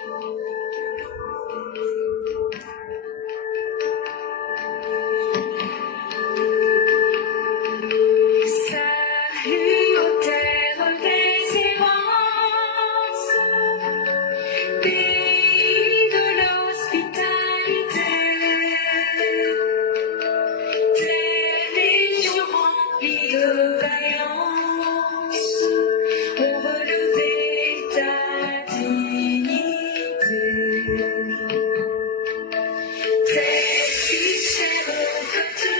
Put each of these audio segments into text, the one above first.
Salut aux terres d'espérance, pays de l'hospitalité, terre légion remplie de vaillance, ont relevé ta dignité. Terre si chère que te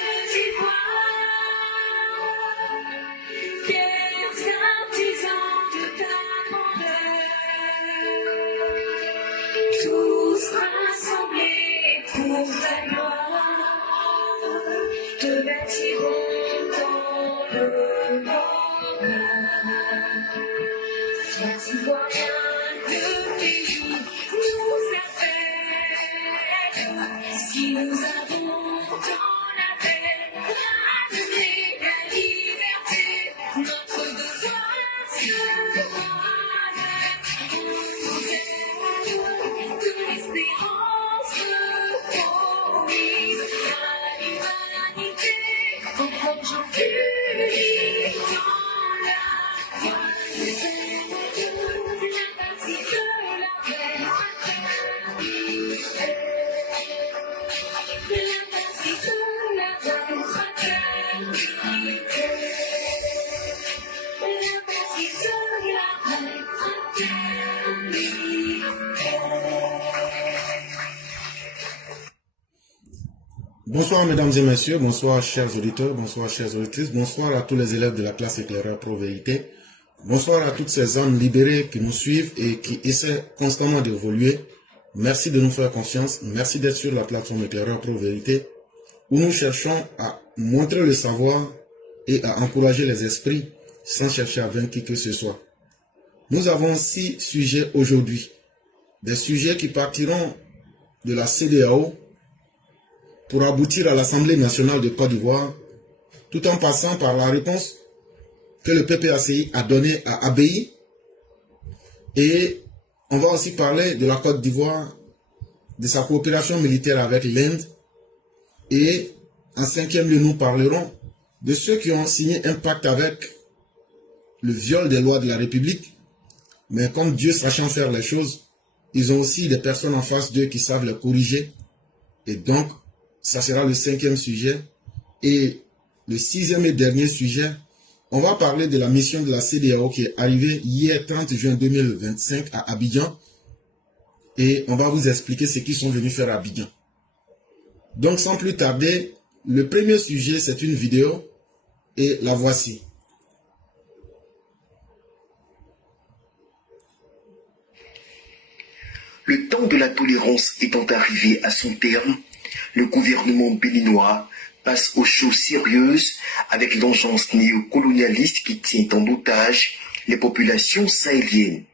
pierres artisans de ta grandeur, tous rassemblés pour ta gloire, te bâtiront dans le normal. Sois ivoirien, le pays nous appelle, si nous avons dans la paix, ramener la liberté, notre devoir se de l'espérance promise à l'humanité, en forgeant unis dans la foi, la patrie de la paix fraternité, la patrie de la paix fraternité, la patrie de la paix fraternité. Bonsoir mesdames et messieurs, bonsoir chers auditeurs, bonsoir chères auditrices, bonsoir à tous les élèves de la classe éclaireur Pro-Vérité, bonsoir à toutes ces âmes libérées qui nous suivent et qui essaient constamment d'évoluer. Merci de nous faire confiance, merci d'être sur la plateforme éclaireur Pro-Vérité où nous cherchons à montrer le savoir et à encourager les esprits sans chercher à vaincre qui que ce soit. Nous avons 6 sujets aujourd'hui, des sujets qui partiront de la CEDEAO pour aboutir à l'Assemblée nationale de Côte d'Ivoire, tout en passant par la réponse que le PPACI a donnée à Abbaye. Et on va aussi parler de la Côte d'Ivoire, de sa coopération militaire avec l'Inde. Et en 5e lieu, nous parlerons de ceux qui ont signé un pacte avec le viol des lois de la République. Mais comme Dieu sachant faire les choses, ils ont aussi des personnes en face d'eux qui savent les corriger. Et donc, ça sera le 5e sujet. Et le 6e et dernier sujet, on va parler de la mission de la CEDEAO qui est arrivée hier 30 juin 2025 à Abidjan. Et on va vous expliquer ce qu'ils sont venus faire à Abidjan. Donc sans plus tarder, le premier sujet c'est une vidéo et la voici. Le temps de la tolérance étant arrivé à son terme, le gouvernement béninois passe aux choses sérieuses avec l'engeance néocolonialiste qui tient en otage les populations sahéliennes.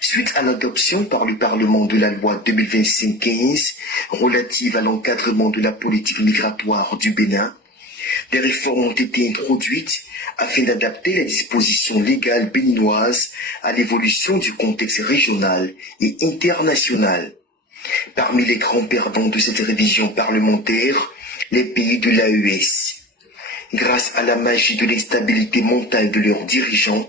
Suite à l'adoption par le Parlement de la loi 2025-15 relative à l'encadrement de la politique migratoire du Bénin, des réformes ont été introduites afin d'adapter les dispositions légales béninoises à l'évolution du contexte régional et international. Parmi les grands perdants de cette révision parlementaire, les pays de l'AES. Grâce à la magie de l'instabilité mentale de leurs dirigeants,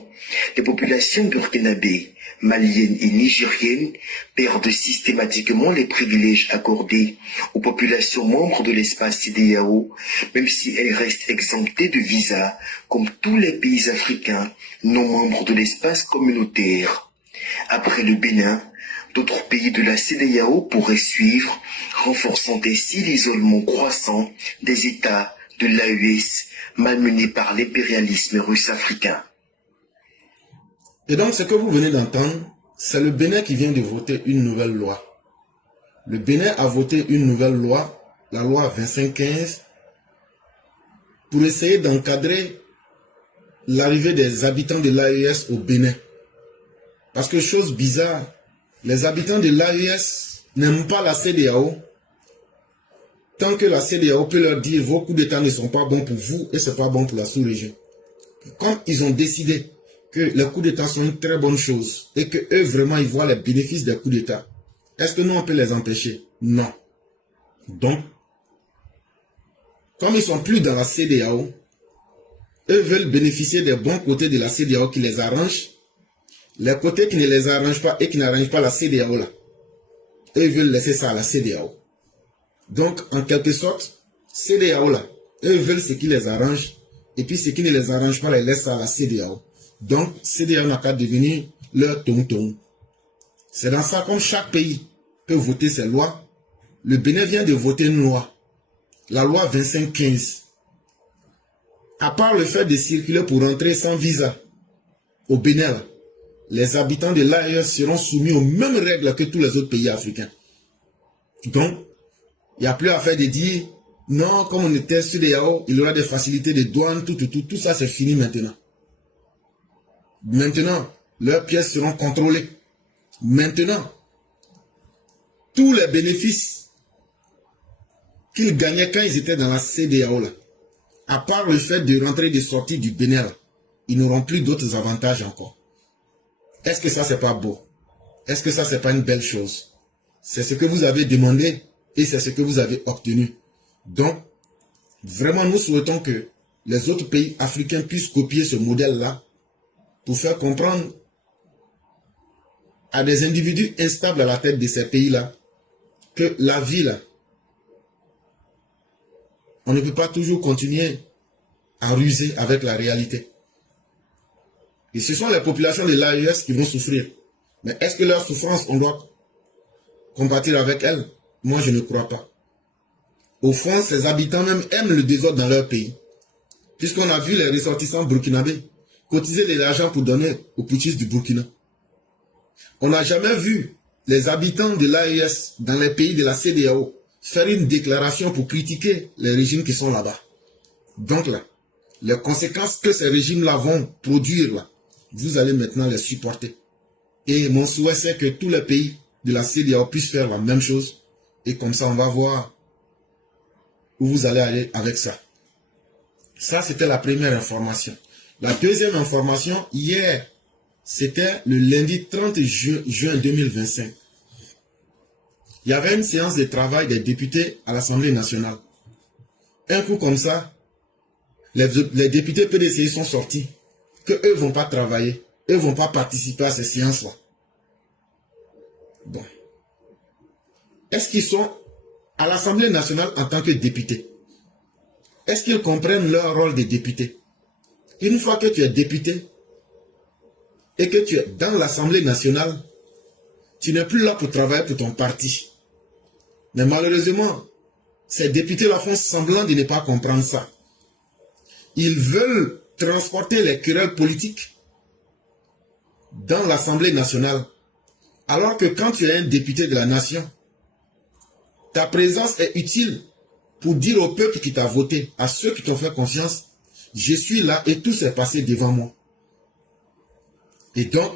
les populations burkinabées, maliennes et nigériennes perdent systématiquement les privilèges accordés aux populations membres de l'espace CEDEAO, même si elles restent exemptées de visa comme tous les pays africains non membres de l'espace communautaire. Après le Bénin, d'autres pays de la CEDEAO pourraient suivre, renforçant ainsi l'isolement croissant des États de l'AES malmenés par l'impérialisme russe africain. Et donc ce que vous venez d'entendre, c'est le Bénin qui vient de voter une nouvelle loi. Le Bénin a voté une nouvelle loi, la loi 2515, pour essayer d'encadrer l'arrivée des habitants de l'AES au Bénin. Parce que chose bizarre, les habitants de l'AES n'aiment pas la CEDEAO. Tant que la CEDEAO peut leur dire vos coups d'État ne sont pas bons pour vous et ce n'est pas bon pour la sous-région. Comme ils ont décidé que les coups d'État sont une très bonne chose et que eux vraiment ils voient les bénéfices des coups d'État, est-ce que nous on peut les empêcher? Non. Donc, comme ils sont plus dans la CEDEAO, eux veulent bénéficier des bons côtés de la CEDEAO qui les arrangent. Les côtés qui ne les arrangent pas et qui n'arrangent pas la CEDEAO là, eux veulent laisser ça à la CEDEAO. Donc, en quelque sorte, CEDEAO là, eux veulent ce qui les arrange, et puis ce qui ne les arrange pas, les laissent à la CEDEAO. Donc, CEDEAO n'a qu'à devenir leur tonton. C'est dans ça, comme chaque pays peut voter ses lois, le Bénin vient de voter une loi, la loi 2515. À part le fait de circuler pour entrer sans visa au Bénin, là, les habitants de l'AES seront soumis aux mêmes règles que tous les autres pays africains. Donc, il n'y a plus à faire de dire, non, comme on était sur les CEDEAO, il y aura des facilités de douane, tout ça c'est fini maintenant. Maintenant, leurs pièces seront contrôlées. Maintenant, tous les bénéfices qu'ils gagnaient quand ils étaient dans la CEDEAO, là, à part le fait de rentrer et de sortir du Bénin, là, ils n'auront plus d'autres avantages encore. Est-ce que ça, c'est pas beau? Est-ce que ça, c'est pas une belle chose? C'est ce que vous avez demandé et c'est ce que vous avez obtenu. Donc, vraiment, nous souhaitons que les autres pays africains puissent copier ce modèle-là pour faire comprendre à des individus instables à la tête de ces pays-là que la vie, là, on ne peut pas toujours continuer à ruser avec la réalité. Et ce sont les populations de l'AES qui vont souffrir. Mais est-ce que leur souffrance, on doit compatir avec elles? Moi, je ne crois pas. Au fond, ces habitants même aiment le désordre dans leur pays. Puisqu'on a vu les ressortissants burkinabés cotiser de l'argent pour donner aux putschistes du Burkina. On n'a jamais vu les habitants de l'AES dans les pays de la CEDEAO faire une déclaration pour critiquer les régimes qui sont là-bas. Donc là, les conséquences que ces régimes-là vont produire, là, vous allez maintenant les supporter. Et mon souhait, c'est que tous les pays de la CEDEAO puissent faire la même chose. Et comme ça, on va voir où vous allez aller avec ça. Ça, c'était la première information. La deuxième information, hier, c'était le lundi 30 juin 2025. Il y avait une séance de travail des députés à l'Assemblée nationale. Un coup comme ça, les députés PDCI sont sortis, qu'eux ne vont pas travailler, eux ne vont pas participer à ces séances-là. Bon. Est-ce qu'ils sont à l'Assemblée nationale en tant que députés? Est-ce qu'ils comprennent leur rôle de député? Une fois que tu es député et que tu es dans l'Assemblée nationale, tu n'es plus là pour travailler pour ton parti. Mais malheureusement, ces députés-là font semblant de ne pas comprendre ça. Ils veulent transporter les querelles politiques dans l'Assemblée nationale. Alors que quand tu es un député de la nation, ta présence est utile pour dire au peuple qui t'a voté, à ceux qui t'ont fait confiance, je suis là et tout s'est passé devant moi. Et donc,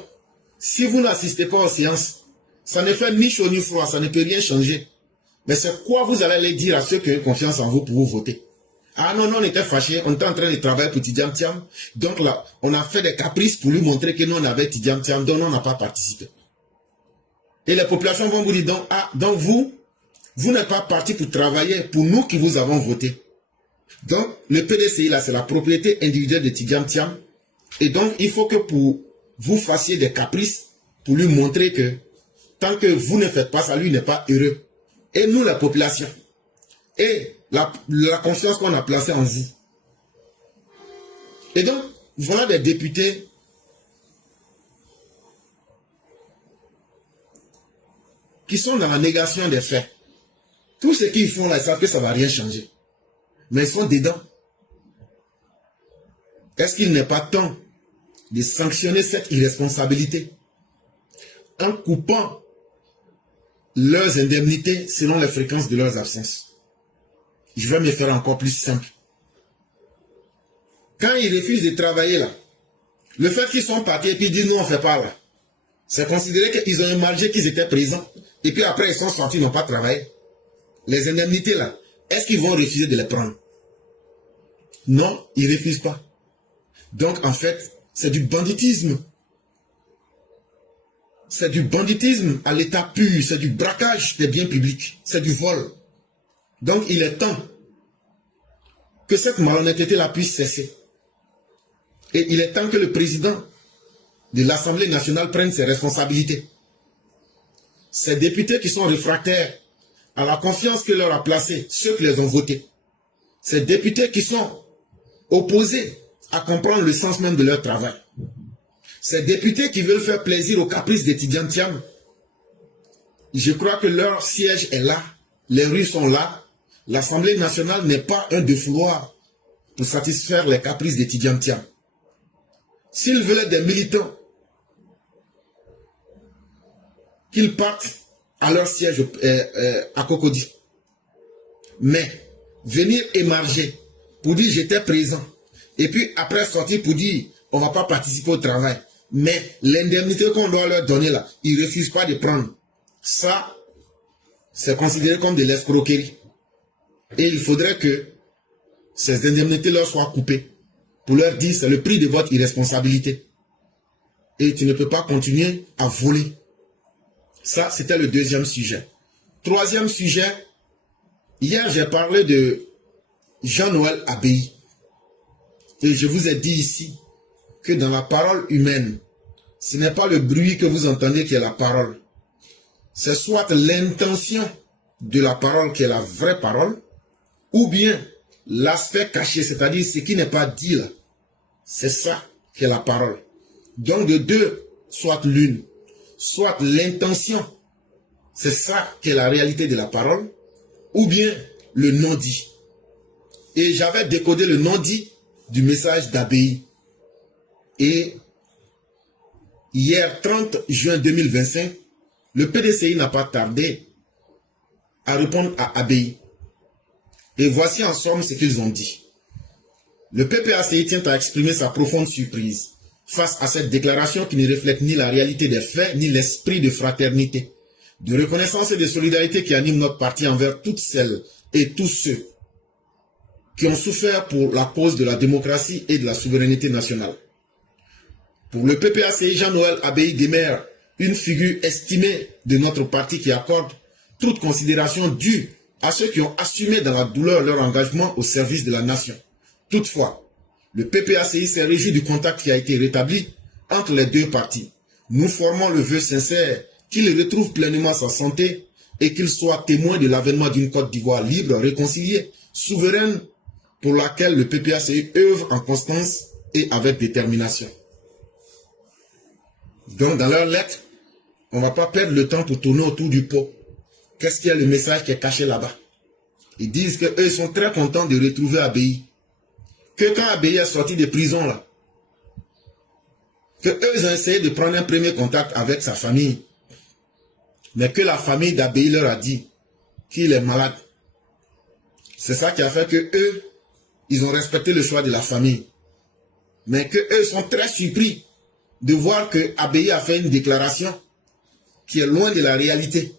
si vous n'assistez pas aux séances, ça ne fait ni chaud ni froid, ça ne peut rien changer. Mais c'est quoi vous allez aller dire à ceux qui ont confiance en vous pour vous voter? Ah non, non, on était fâchés, on était en train de travailler pour Tidjam Thiam. Donc là, on a fait des caprices pour lui montrer que nous, on avait Tidjam Thiam, donc on n'a pas participé. Et les populations vont vous dire, donc, ah, donc vous n'êtes pas parti pour travailler pour nous qui vous avons voté. Donc, le PDCI, là, c'est la propriété individuelle de Tidjam Thiam. Et donc, il faut que pour vous fassiez des caprices pour lui montrer que tant que vous ne faites pas ça, lui n'est pas heureux. Et nous, la population, et la confiance qu'on a placée en vous. Et donc, voilà des députés qui sont dans la négation des faits. Tout ce qu'ils font là, ils savent que ça ne va rien changer. Mais ils sont dedans. Est-ce qu'il n'est pas temps de sanctionner cette irresponsabilité en coupant leurs indemnités selon les fréquences de leurs absences? Je vais me faire encore plus simple. Quand ils refusent de travailler là, le fait qu'ils sont partis et puis ils disent nous on ne fait pas là, c'est considéré qu'ils ont émargé qu'ils étaient présents et puis après ils sont sortis, ils n'ont pas travaillé. Les indemnités là, est-ce qu'ils vont refuser de les prendre? Non, ils ne refusent pas. Donc en fait, C'est du banditisme. C'est du banditisme à l'état pur. C'est du braquage des biens publics. C'est du vol. Donc il est temps que cette malhonnêteté-là puisse cesser. Et il est temps que le président de l'Assemblée nationale prenne ses responsabilités. Ces députés qui sont réfractaires à la confiance que leur a placée ceux qui les ont votés. Ces députés qui sont opposés à comprendre le sens même de leur travail. Ces députés qui veulent faire plaisir aux caprices des Tidjantiam. Je crois que leur siège est là. Les rues sont là. L'Assemblée nationale n'est pas un défouloir pour satisfaire les caprices des Tidjantiam. S'ils veulent des militants, qu'ils partent à leur siège à Cocody. Mais venir émarger pour dire j'étais présent et puis après sortir pour dire on ne va pas participer au travail. Mais l'indemnité qu'on doit leur donner là, ils ne refusent pas de prendre. Ça, c'est considéré comme de l'escroquerie. Et il faudrait que ces indemnités leur soient coupées pour leur dire c'est le prix de votre irresponsabilité. Et tu ne peux pas continuer à voler. Ça, c'était le deuxième sujet. Troisième sujet, hier j'ai parlé de Jean-Noël Abbaye. Et je vous ai dit ici que dans la parole humaine, ce n'est pas le bruit que vous entendez qui est la parole. C'est soit l'intention de la parole qui est la vraie parole, ou bien l'aspect caché, c'est-à-dire ce qui n'est pas dit là. C'est ça qui est la parole. Donc de deux, soit l'une, soit l'intention, c'est ça qui est la réalité de la parole, ou bien le non-dit. Et j'avais décodé le non-dit du message d'Abbaye. Et hier, 30 juin 2025, le PDCI n'a pas tardé à répondre à Abbaye. Et voici en somme ce qu'ils ont dit. Le PPACI tient à exprimer sa profonde surprise face à cette déclaration qui ne reflète ni la réalité des faits, ni l'esprit de fraternité, de reconnaissance et de solidarité qui anime notre parti envers toutes celles et tous ceux qui ont souffert pour la cause de la démocratie et de la souveraineté nationale. Pour le PPACI, Jean-Noël Abbaye demeure une figure estimée de notre parti qui accorde toute considération due à ceux qui ont assumé dans la douleur leur engagement au service de la nation. Toutefois, le PPACI s'est réjoui du contact qui a été rétabli entre les deux partis. Nous formons le vœu sincère qu'il retrouve pleinement sa santé et qu'il soit témoin de l'avènement d'une Côte d'Ivoire libre, réconciliée, souveraine, pour laquelle le PPACI œuvre en constance et avec détermination. Donc dans leur lettre, on ne va pas perdre le temps pour tourner autour du pot. Qu'est-ce qu'il y a le message qui est caché là-bas? Ils disent qu'eux sont très contents de retrouver Abbaye. Que quand Abbaye est sorti de prison là, que eux ont essayé de prendre un premier contact avec sa famille, mais que la famille d'Abbaye leur a dit qu'il est malade. C'est ça qui a fait que eux, ils ont respecté le choix de la famille. Mais que eux sont très surpris de voir que Abbaye a fait une déclaration qui est loin de la réalité.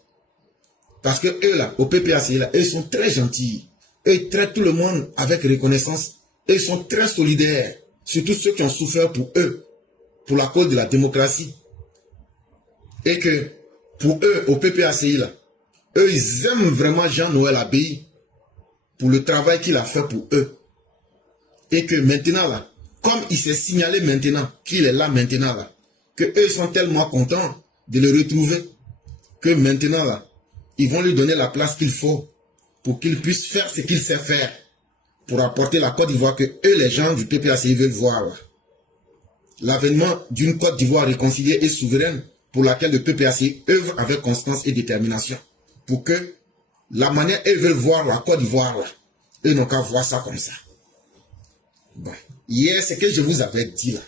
Parce que eux là, au PPACI là, eux sont très gentils. Eux ils traitent tout le monde avec reconnaissance. Eux ils sont très solidaires. Surtout ceux qui ont souffert pour eux, pour la cause de la démocratie. Et que pour eux, au PPACI là, eux ils aiment vraiment Jean-Noël Abbaye pour le travail qu'il a fait pour eux. Et que maintenant là, comme il s'est signalé maintenant qu'il est là maintenant là, que eux sont tellement contents de le retrouver, que maintenant là, ils vont lui donner la place qu'il faut pour qu'il puisse faire ce qu'il sait faire pour apporter la Côte d'Ivoire que eux, les gens du PPACI, veulent voir. L'avènement d'une Côte d'Ivoire réconciliée et souveraine pour laquelle le PPACI œuvre avec constance et détermination. Pour que la manière eux veulent voir la Côte d'Ivoire, eux n'ont qu'à voir ça comme ça. Bon. Hier, ce que je vous avais dit là,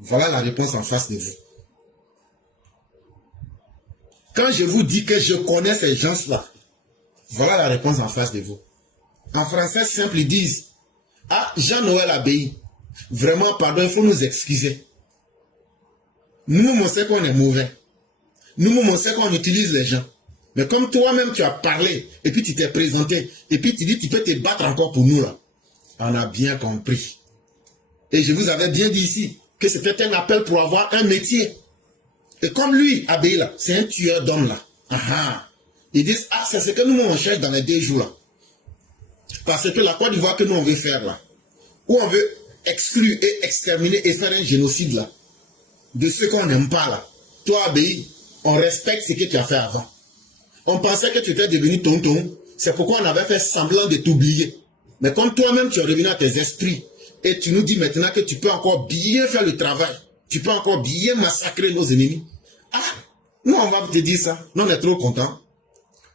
voilà la réponse en face de vous. Quand je vous dis que je connais ces gens-là, voilà la réponse en face de vous. En français simple, ils disent, ah, Jean-Noël Abbaye, vraiment, pardon, il faut nous excuser. Nous, on sait qu'on est mauvais. Nous, on sait qu'on utilise les gens. Mais comme toi-même, tu as parlé, et puis tu t'es présenté, et puis tu dis, tu peux te battre encore pour nous, là. On a bien compris. Et je vous avais bien dit ici, que c'était un appel pour avoir un métier. Et comme lui, Abbé, là, c'est un tueur d'hommes, là. Ils disent, ah, c'est ce que nous, on cherche dans les 2 jours, là. Parce que la Côte d'Ivoire que nous, on veut faire, là, où on veut exclure et exterminer et faire un génocide, là, de ceux qu'on n'aime pas, là. Toi, Abbé, on respecte ce que tu as fait avant. On pensait que tu étais devenu tonton. C'est pourquoi on avait fait semblant de t'oublier. Mais comme toi-même, tu es revenu à tes esprits, et tu nous dis maintenant que tu peux encore bien faire le travail, tu peux encore bien massacrer nos ennemis. Ah, nous on va te dire ça. Nous on est trop contents.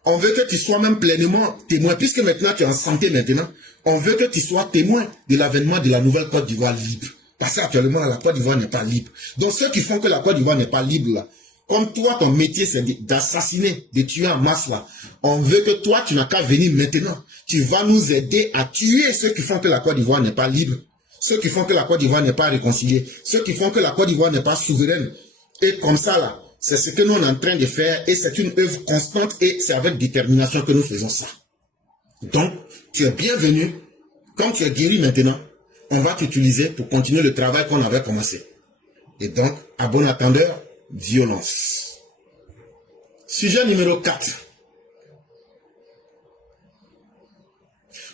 On veut que tu sois même pleinement témoin, puisque maintenant tu es en santé maintenant. On veut que tu sois témoin de l'avènement de la nouvelle Côte d'Ivoire libre. Parce qu'actuellement la Côte d'Ivoire n'est pas libre. Donc ceux qui font que la Côte d'Ivoire n'est pas libre là, comme toi ton métier c'est d'assassiner, de tuer en masse là, on veut que toi tu n'as qu'à venir maintenant. Tu vas nous aider à tuer ceux qui font que la Côte d'Ivoire n'est pas libre. Ceux qui font que la Côte d'Ivoire n'est pas réconciliée, ceux qui font que la Côte d'Ivoire n'est pas souveraine. Et comme ça, là, c'est ce que nous on est en train de faire et c'est une œuvre constante et c'est avec détermination que nous faisons ça. Donc, tu es bienvenu. Comme tu es guéri maintenant, on va t'utiliser pour continuer le travail qu'on avait commencé. Et donc, à bon attendeur, violence. Sujet numéro 4.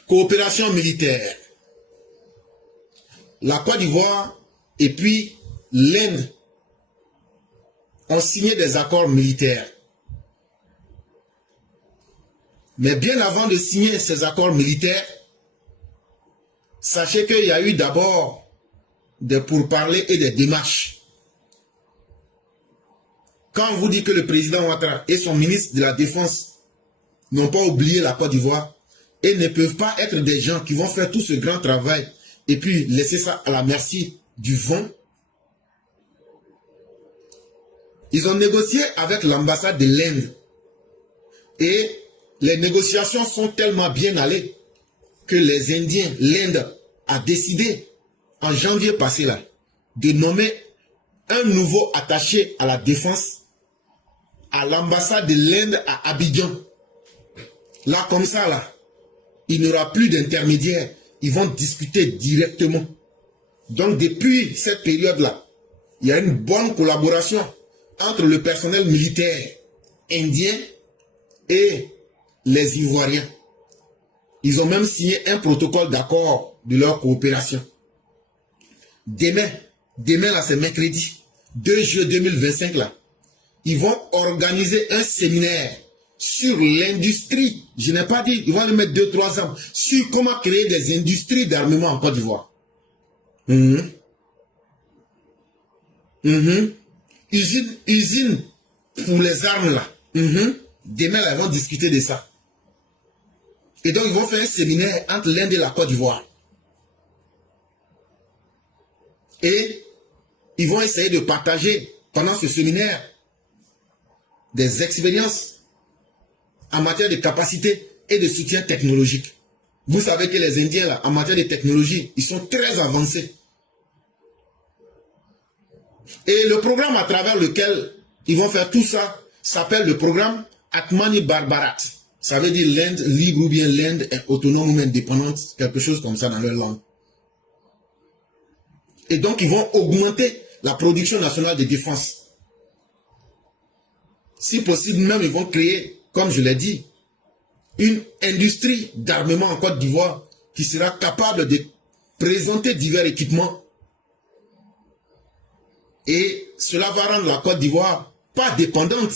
Coopération militaire. La Côte d'Ivoire et puis l'Inde ont signé des accords militaires. Mais bien avant de signer ces accords militaires, sachez qu'il y a eu d'abord des pourparlers et des démarches. Quand on vous dit que le président Ouattara et son ministre de la Défense n'ont pas oublié la Côte d'Ivoire et ne peuvent pas être des gens qui vont faire tout ce grand travail et puis laisser ça à la merci du vent. Ils ont négocié avec l'ambassade de l'Inde. Et les négociations sont tellement bien allées que les Indiens, l'Inde a décidé en janvier passé là, de nommer un nouveau attaché à la défense à l'ambassade de l'Inde à Abidjan. Là, comme ça, là, il n'y aura plus d'intermédiaire. Ils vont discuter directement. Donc, depuis cette période-là, il y a une bonne collaboration entre le personnel militaire indien et les Ivoiriens. Ils ont même signé un protocole d'accord de leur coopération. Demain là, c'est mercredi, 2 juillet 2025 là, ils vont organiser un séminaire sur l'industrie. Je n'ai pas dit, ils vont le mettre 2-3 ans, sur comment créer des industries d'armement en Côte d'Ivoire. Usine pour les armes là. Demain là, ils vont discuter de ça. Et donc ils vont faire un séminaire entre l'Inde et la Côte d'Ivoire. Et ils vont essayer de partager pendant ce séminaire des expériences en matière de capacité et de soutien technologique. Vous savez que les Indiens là, en matière de technologie, ils sont très avancés. Et le programme à travers lequel ils vont faire tout ça s'appelle le programme Atmani Barbarat. Ça veut dire l'Inde libre ou bien l'Inde est autonome ou indépendante, quelque chose comme ça dans leur langue. Et donc ils vont augmenter la production nationale de défense. Si possible, même ils vont créer, comme je l'ai dit, une industrie d'armement en Côte d'Ivoire qui sera capable de présenter divers équipements. Et cela va rendre la Côte d'Ivoire pas dépendante,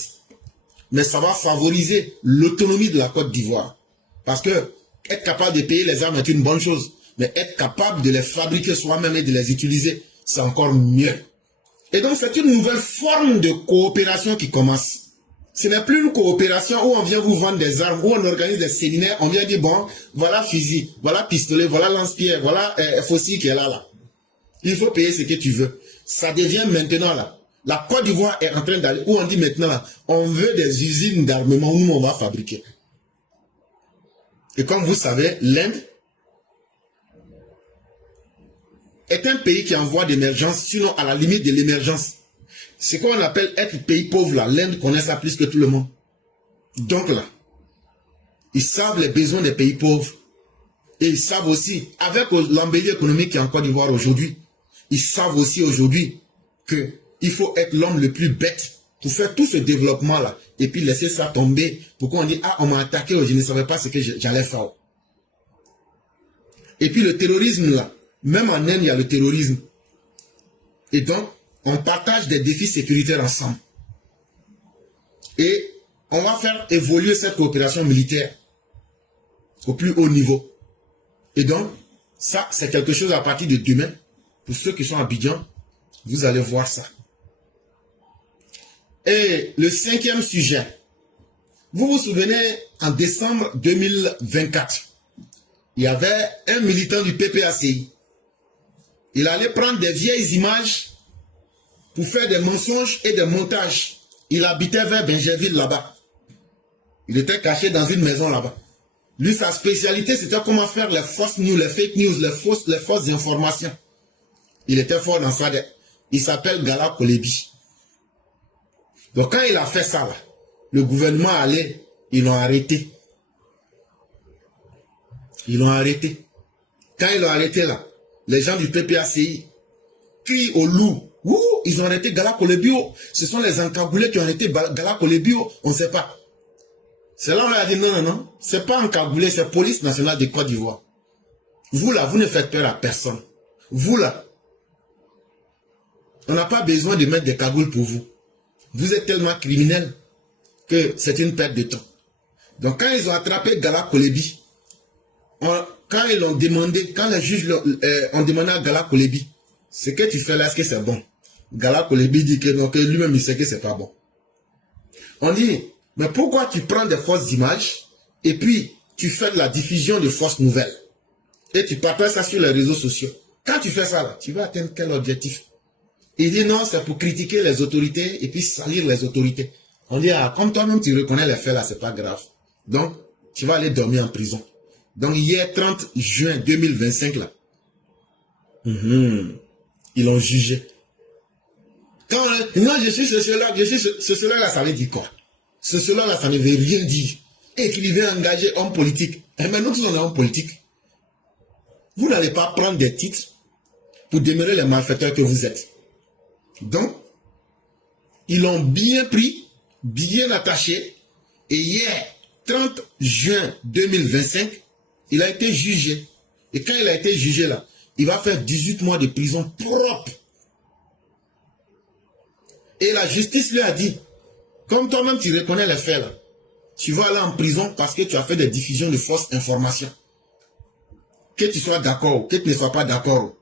mais ça va favoriser l'autonomie de la Côte d'Ivoire. Parce que être capable de payer les armes est une bonne chose, mais être capable de les fabriquer soi-même et de les utiliser, c'est encore mieux. Et donc c'est une nouvelle forme de coopération qui commence. Ce n'est plus une coopération où on vient vous vendre des armes, où on organise des séminaires, on vient dire bon, voilà fusil, voilà pistolet, voilà lance-pierre, voilà fossile qui est là. Il faut payer ce que tu veux. Ça devient maintenant là. La Côte d'Ivoire est en train d'aller, où on dit maintenant là, on veut des usines d'armement où on va fabriquer. Et comme vous savez, l'Inde est un pays qui est en voie d'émergence, sinon à la limite de l'émergence. Ce qu'on appelle être pays pauvre là, l'Inde connaît ça plus que tout le monde. Donc là, ils savent les besoins des pays pauvres. Et ils savent aussi, avec l'embellie économique qui est en Côte d'Ivoire aujourd'hui, ils savent aussi aujourd'hui qu'il faut être l'homme le plus bête pour faire tout ce développement-là et puis laisser ça tomber pour qu'on dise, ah, on m'a attaqué, je ne savais pas ce que j'allais faire. Et puis le terrorisme, là, même en Inde, il y a le terrorisme. Et donc, on partage des défis sécuritaires ensemble. Et on va faire évoluer cette coopération militaire au plus haut niveau. Et donc, ça, c'est quelque chose à partir de demain. Pour ceux qui sont à Abidjan, vous allez voir ça. Et le 5e sujet. Vous vous souvenez, en décembre 2024, il y avait un militant du PPACI. Il allait prendre des vieilles images pour faire des mensonges et des montages. Il habitait vers Benjerville là-bas. Il était caché dans une maison là-bas. Lui, sa spécialité, c'était comment faire les fausses news, les fake news, les fausses informations. Il était fort dans ça. Il s'appelle Gala Kolebi. Donc quand il a fait ça, là, le gouvernement allait, ils l'ont arrêté. Ils l'ont arrêté. Quand ils l'ont arrêté là, les gens du PPACI crient au loup. Ouh, ils ont arrêté Gala Kolebio. Ce sont les encagoulés qui ont arrêté Gala Kolebio. On ne sait pas. C'est là où on a dit non, non, non. C'est pas encagoulé, c'est police nationale de Côte d'Ivoire. Vous là, vous ne faites peur à personne. Vous là, on n'a pas besoin de mettre des cagoules pour vous. Vous êtes tellement criminel que c'est une perte de temps. Donc quand ils ont attrapé Gala Kolebi, quand ils l'ont demandé, quand les juges ont demandé à Gala Kolebi, ce que tu fais là, est-ce que c'est bon? Gala Kolebi dit que non, que lui-même il sait que c'est pas bon. On dit, mais pourquoi tu prends des fausses images et puis tu fais de la diffusion de fausses nouvelles et tu partages ça sur les réseaux sociaux? Quand tu fais ça là, tu vas atteindre quel objectif? Il dit non, c'est pour critiquer les autorités et puis salir les autorités. On dit, ah, comme toi-même tu reconnais les faits là, c'est pas grave. Donc, tu vas aller dormir en prison. Donc, hier, 30 juin 2025 là, ils l'ont jugé. Quand, non, je suis sociologue, je suis sociologue là, ça veut dire quoi? Sociologue là, ça ne veut rien dire. Écrivain engagé, homme politique. Et maintenant, tous on est homme politique. Vous n'allez pas prendre des titres pour demeurer les malfaiteurs que vous êtes. Donc, ils l'ont bien pris, bien attaché. Et hier, 30 juin 2025, il a été jugé. Et quand il a été jugé là, il va faire 18 mois de prison propre. Et la justice lui a dit, comme toi-même tu reconnais les faits là, tu vas aller en prison parce que tu as fait des diffusions de fausses informations. Que tu sois d'accord ou que tu ne sois pas d'accord,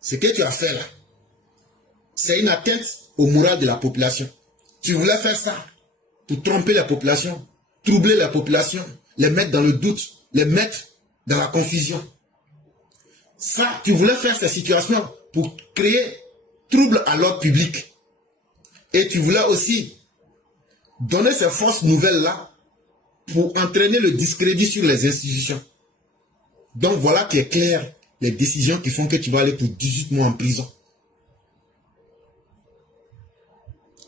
ce que tu as fait là, c'est une atteinte au moral de la population. Tu voulais faire ça pour tromper la population, troubler la population, les mettre dans le doute, les mettre dans la confusion. Ça, tu voulais faire ces situations pour créer trouble à l'ordre public. Et tu voulais aussi donner ces fausses nouvelles-là pour entraîner le discrédit sur les institutions. Donc voilà qui est clair, les décisions qui font que tu vas aller pour 18 mois en prison.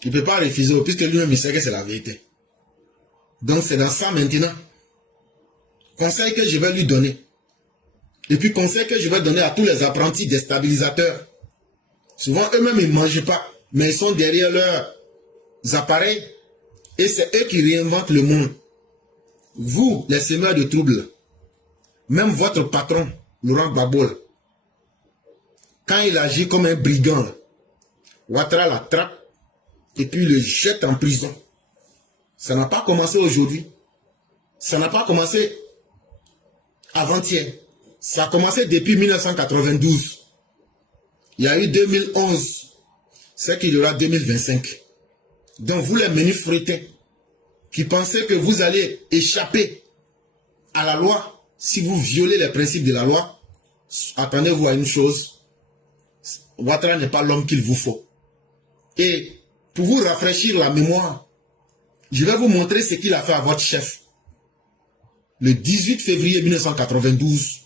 Il ne peut pas refuser, puisque lui-même il sait que c'est la vérité. Donc c'est dans ça maintenant. Conseil que je vais lui donner. Et puis conseil que je vais donner à tous les apprentis déstabilisateurs. Souvent eux-mêmes ils ne mangent pas, mais ils sont derrière leurs appareils. Et c'est eux qui réinventent le monde. Vous, les semeurs de troubles, même votre patron, Laurent Gbagbo, quand il agit comme un brigand, Ouattara l'attrape et puis le jette en prison. Ça n'a pas commencé aujourd'hui. Ça n'a pas commencé avant-hier. Ça a commencé depuis 1992. Il y a eu 2011. C'est qu'il y aura 2025. Donc vous les menus frétins qui pensez que vous allez échapper à la loi si vous violez les principes de la loi, attendez-vous à une chose. Ouattara n'est pas l'homme qu'il vous faut. Et pour vous rafraîchir la mémoire, je vais vous montrer ce qu'il a fait à votre chef. Le 18 février 1992.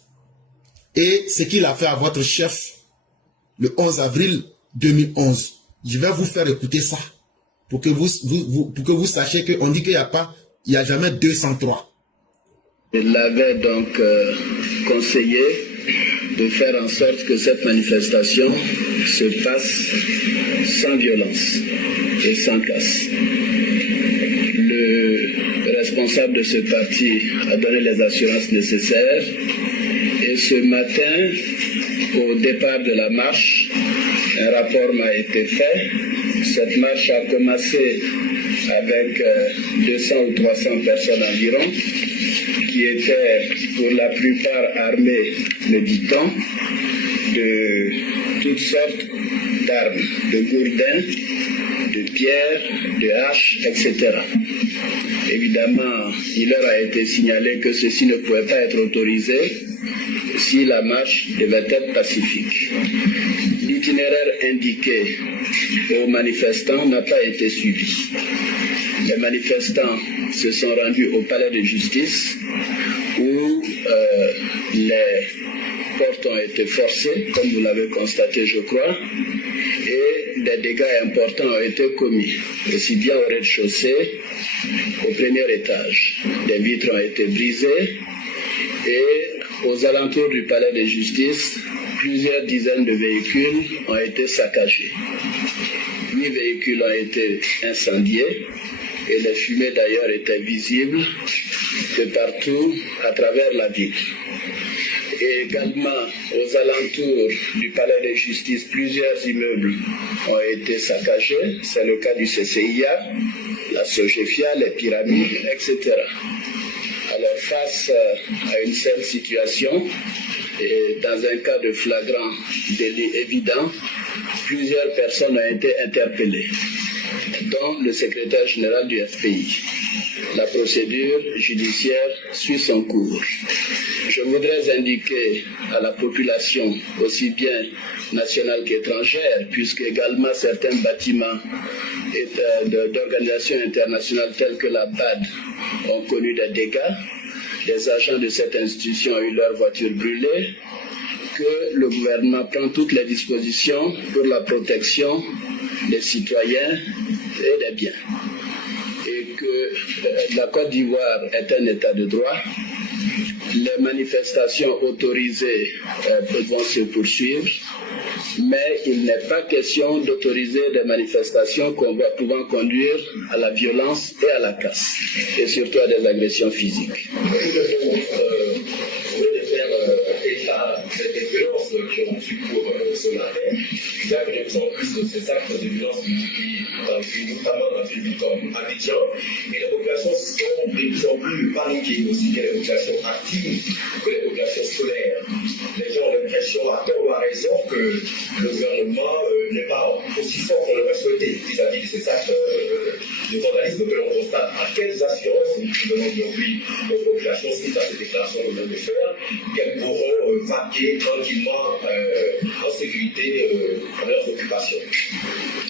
Et ce qu'il a fait à votre chef le 11 avril 2011. Je vais vous faire écouter ça. Pour que vous sachiez qu'on dit qu'il n'y a jamais 203. Je l'avais donc conseillé de faire en sorte que cette manifestation se passe sans violence et sans casse. Le responsable de ce parti a donné les assurances nécessaires et ce matin, au départ de la marche, un rapport m'a été fait. Cette marche a commencé avec 200 ou 300 personnes environ, qui étaient pour la plupart armés, me dit-on, de toutes sortes d'armes, de gourdins, de pierres, de haches, etc. Évidemment, il leur a été signalé que ceci ne pouvait pas être autorisé si la marche devait être pacifique. L'itinéraire indiqué aux manifestants n'a pas été suivi. Les manifestants se sont rendus au palais de justice où les portes ont été forcées, comme vous l'avez constaté, je crois, et des dégâts importants ont été commis, aussi bien au rez-de-chaussée qu'au premier étage. Des vitres ont été brisées et aux alentours du palais de justice, plusieurs dizaines de véhicules ont été saccagés. 8 véhicules ont été incendiés et les fumées d'ailleurs étaient visibles de partout à travers la ville. Et également aux alentours du palais de justice, plusieurs immeubles ont été saccagés. C'est le cas du CCIA, la Sogefia, les pyramides, etc. Alors face à une seule situation, et dans un cas de flagrant délit évident, plusieurs personnes ont été interpellées, dont le secrétaire général du FPI. La procédure judiciaire suit son cours. Je voudrais indiquer à la population, aussi bien nationale qu'étrangère, puisque également certains bâtiments d'organisations internationales telles que la BAD ont connu des dégâts, des agents de cette institution ont eu leurs voitures brûlées, que le gouvernement prend toutes les dispositions pour la protection des citoyens et des biens. Et que la Côte d'Ivoire est un état de droit. Les manifestations autorisées vont se poursuivre, mais il n'est pas question d'autoriser des manifestations pouvant conduire à la violence et à la casse, et surtout à des agressions physiques. Des violences qui ont eu cours ce matin, il y a de plus en plus de ces actes de violence multiplient dans le pays, notamment dans des villes comme Abidjan, et les populations sont de plus en plus paniquées, aussi bien les populations actives que les populations scolaires. Les gens ont l'impression, à tort ou à raison, que le gouvernement n'est pas aussi fort qu'on l'aurait souhaité vis-à-vis de ces actes de vandalisme que l'on constate. À quelles assurances nous donnons aujourd'hui aux populations suite à ces déclarations que nous venons de faire, qu'elles pourront vaquer tranquillement en sécurité à leurs occupations?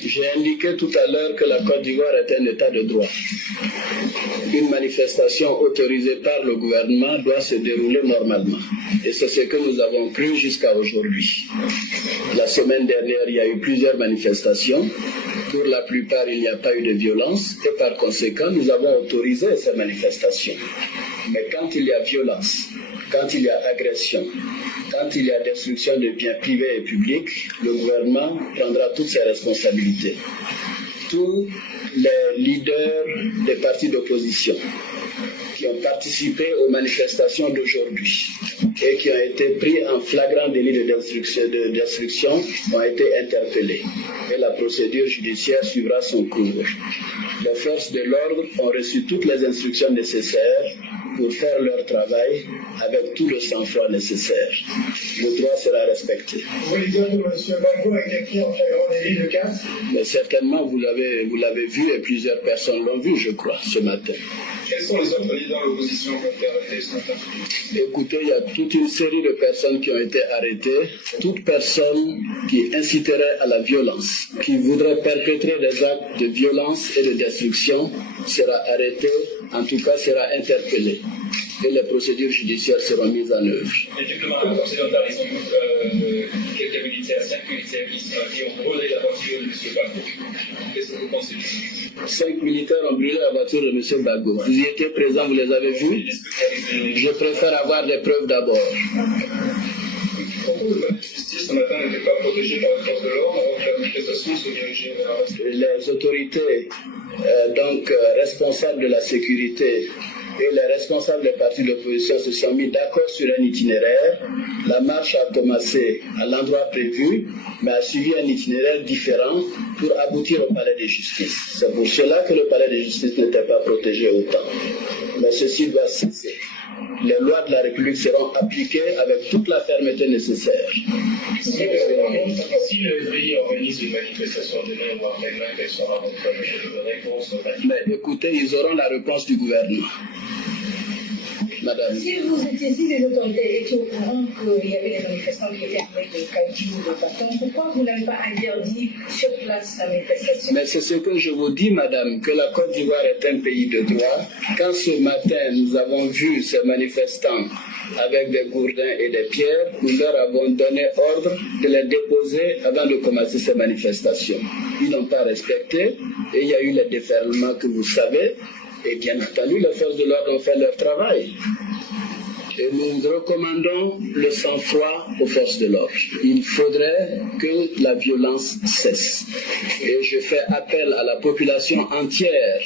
J'ai indiqué tout à l'heure que la Côte d'Ivoire est un état de droit. Une manifestation autorisée par le gouvernement doit se dérouler normalement. Et c'est ce que nous avons cru jusqu'à aujourd'hui. La semaine dernière, il y a eu plusieurs manifestations. Pour la plupart, il n'y a pas eu de violence et par conséquent, nous avons autorisé ces manifestations. Mais quand il y a violence, quand il y a agression, quand il y a destruction de biens privés et publics, le gouvernement prendra toutes ses responsabilités. Tous les leaders des partis d'opposition qui ont participé aux manifestations d'aujourd'hui et qui ont été pris en flagrant délit de destruction ont été interpellés. Et la procédure judiciaire suivra son cours. Les forces de l'ordre ont reçu toutes les instructions nécessaires pour faire leur travail avec tout le sang-froid nécessaire. Le droit sera respecté. Vous voulez dire que M. Gbagbo a été pris en flagrant délit de casse? Mais certainement, vous l'avez vu et plusieurs personnes l'ont vu, je crois, ce matin. Quels sont les autres leaders de l'opposition qui ont été arrêtés ce matin? Écoutez, il y a toute une série de personnes qui ont été arrêtées. Toute personne qui inciterait à la violence, qui voudrait perpétrer des actes de violence et de destruction, sera arrêtée, en tout cas sera interpellée. Et les procédures judiciaires seront mises en œuvre. Effectivement, à l'occidental, ils ont quelques militaires, 5 militaires qui ont brûlé la voiture de M. Gbagbo. Qu'est-ce que vous pensez? 5 militaires ont brûlé la voiture de M. Gbagbo. Vous y étiez présents, vous les avez vus? Je préfère avoir des preuves d'abord. pourquoi le palais de justice ce matin n'était pas protégé par les forces de l'ordre avant que la manifestation se dirigeait vers les autorités responsables de la sécurité et les responsables des partis d'opposition se sont mis d'accord sur un itinéraire. La marche a commencé à l'endroit prévu, mais a suivi un itinéraire différent pour aboutir au palais de justice. C'est pour cela que le palais de justice n'était pas protégé autant. Mais ceci doit cesser. Les lois de la République seront appliquées avec toute la fermeté nécessaire. Si le pays organise une manifestation demain ou après-demain, quelle sera votre réponse? Mais écoutez, ils auront la réponse du gouvernement. Madame. Si vous étiez, si les autorités étaient au courant qu'il y avait des manifestants qui étaient armés de cailloux ou de bâtons, pourquoi vous n'avez pas interdit sur place la manifestation? Mais c'est ce que je vous dis, madame, que la Côte d'Ivoire est un pays de droit. Quand ce matin, nous avons vu ces manifestants avec des gourdins et des pierres, nous leur avons donné ordre de les déposer avant de commencer ces manifestations. Ils n'ont pas respecté et il y a eu les déferlements que vous savez. Et bien entendu, les forces de l'ordre ont fait leur travail. Et nous recommandons le sang-froid aux forces de l'ordre. Il faudrait que la violence cesse. Et je fais appel à la population entière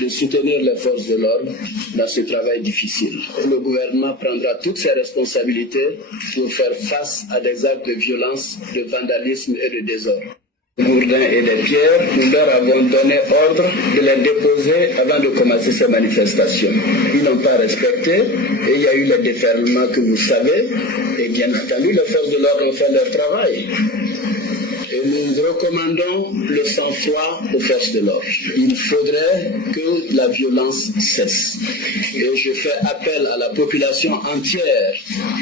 de soutenir les forces de l'ordre dans ce travail difficile. Le gouvernement prendra toutes ses responsabilités pour faire face à des actes de violence, de vandalisme et de désordre. Gourdins et des pierres, nous leur avons donné ordre de les déposer avant de commencer ces manifestations. Ils n'ont pas respecté et il y a eu les déferlements que vous savez et bien entendu les forces de l'ordre ont fait leur travail. Et nous recommandons le sang-froid aux forces de l'ordre. Il faudrait que la violence cesse. Et je fais appel à la population entière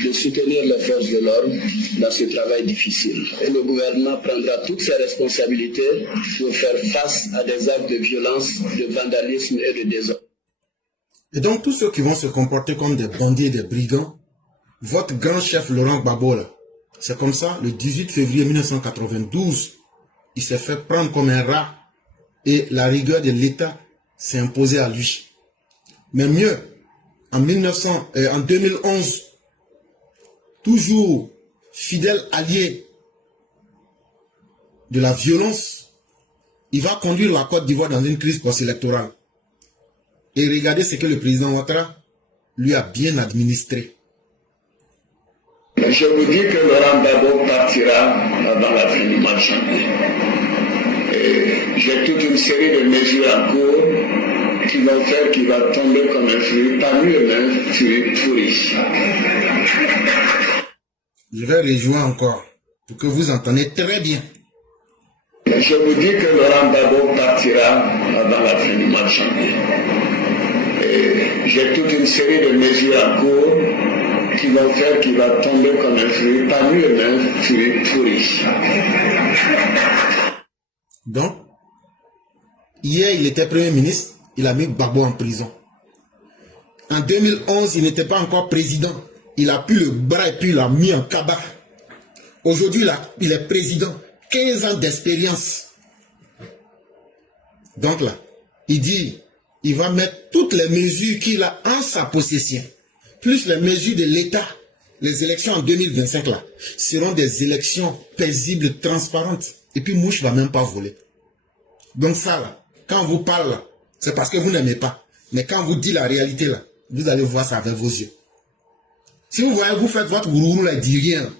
de soutenir les forces de l'ordre dans ce travail difficile. Et le gouvernement prendra toutes ses responsabilités pour faire face à des actes de violence, de vandalisme et de désordre. Et donc tous ceux qui vont se comporter comme des bandits et des brigands, votre grand chef Laurent Gbagbo là, c'est comme ça, le 18 février 1992, il s'est fait prendre comme un rat et la rigueur de l'État s'est imposée à lui. Mais mieux, en 2011, toujours fidèle allié de la violence, il va conduire la Côte d'Ivoire dans une crise post-électorale. Et regardez ce que le président Ouattara lui a bien administré. Je vous dis que Laurent Gbagbo partira avant la fin du mois de janvier. J'ai toute une série de mesures en cours qui vont faire qu'il va tomber comme un fruit, parmi eux-mêmes, fruit pourri. Je vais rejoindre encore pour que vous entendiez très bien. Je vous dis que Laurent Gbagbo partira avant la fin du mois de janvier. J'ai toute une série de mesures en cours qui vont faire qu'il va tomber comme un fruit, parmi eux-mêmes, fruit pourri. Donc, hier, il était Premier ministre, il a mis Gbagbo en prison. En 2011, il n'était pas encore président. Il a pu le bras et puis il l'a mis en cabas. Aujourd'hui, il est président. 15 ans d'expérience. Donc là, il dit, il va mettre toutes les mesures qu'il a en sa possession, plus les mesures de l'État. Les élections en 2025 là, seront des élections paisibles, transparentes. Et puis mouche va même pas voler. Donc ça là, quand on vous parle là, c'est parce que vous n'aimez pas. Mais quand on vous dit la réalité là, vous allez voir ça avec vos yeux. Si vous voyez, vous faites votre gourou là, il dit rien là.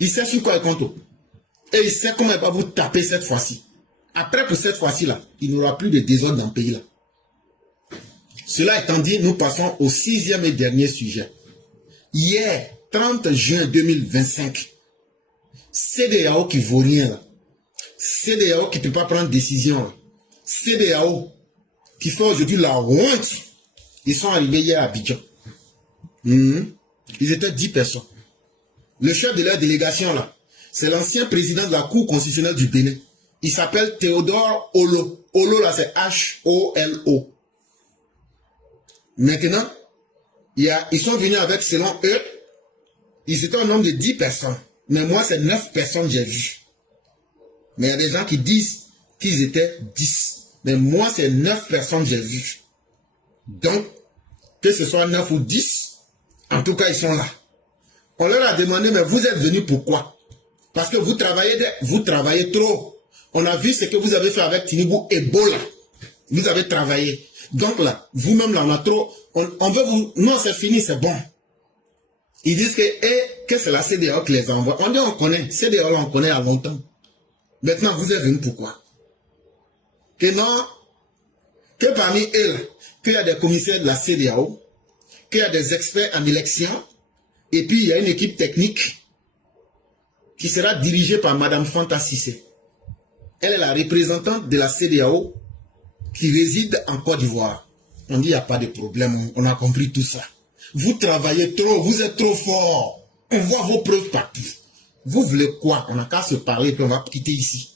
Il sait sur quoi il compte. Et il sait comment il va vous taper cette fois-ci. Après, pour cette fois-ci là, il n'y aura plus de désordre dans le pays là. Cela étant dit, nous passons au 6e et dernier sujet. Hier, 30 juin 2025, CEDEAO qui vaut rien là. CEDEAO qui ne peut pas prendre décision là. CEDEAO qui fait aujourd'hui la honte. Ils sont arrivés hier à Abidjan. Ils étaient 10 personnes. Le chef de la délégation là, c'est l'ancien président de la Cour constitutionnelle du Bénin. Il s'appelle Théodore Olo. Olo là c'est H-O-L-O. Maintenant, ils sont venus avec, selon eux, ils étaient un nombre de 10 personnes. Mais moi, c'est 9 personnes que j'ai vues. Mais il y a des gens qui disent qu'ils étaient 10. Mais moi, c'est 9 personnes que j'ai vues. Donc, que ce soit 9 ou 10, en tout cas, ils sont là. On leur a demandé, mais vous êtes venus pourquoi? Parce que vous travaillez trop. On a vu ce que vous avez fait avec Tinubu Ebola. Vous avez travaillé. Donc là, vous-même là, on a trop. On veut vous. Non, c'est fini, c'est bon. Ils disent que c'est la CEDEAO qui les envoie. On dit on connaît. CEDEAO là, on connaît à longtemps. Maintenant, vous êtes venus pourquoi? Que non, que parmi eux, qu'il y a des commissaires de la CEDEAO, qu'il y a des experts en élection, et puis il y a une équipe technique qui sera dirigée par Madame Fanta Cissé. Elle est la représentante de la CEDEAO qui réside en Côte d'Ivoire. On dit il n'y a pas de problème, on a compris tout ça. Vous travaillez trop, vous êtes trop fort. On voit vos preuves partout. Vous voulez quoi? On n'a qu'à se parler puis on va quitter ici.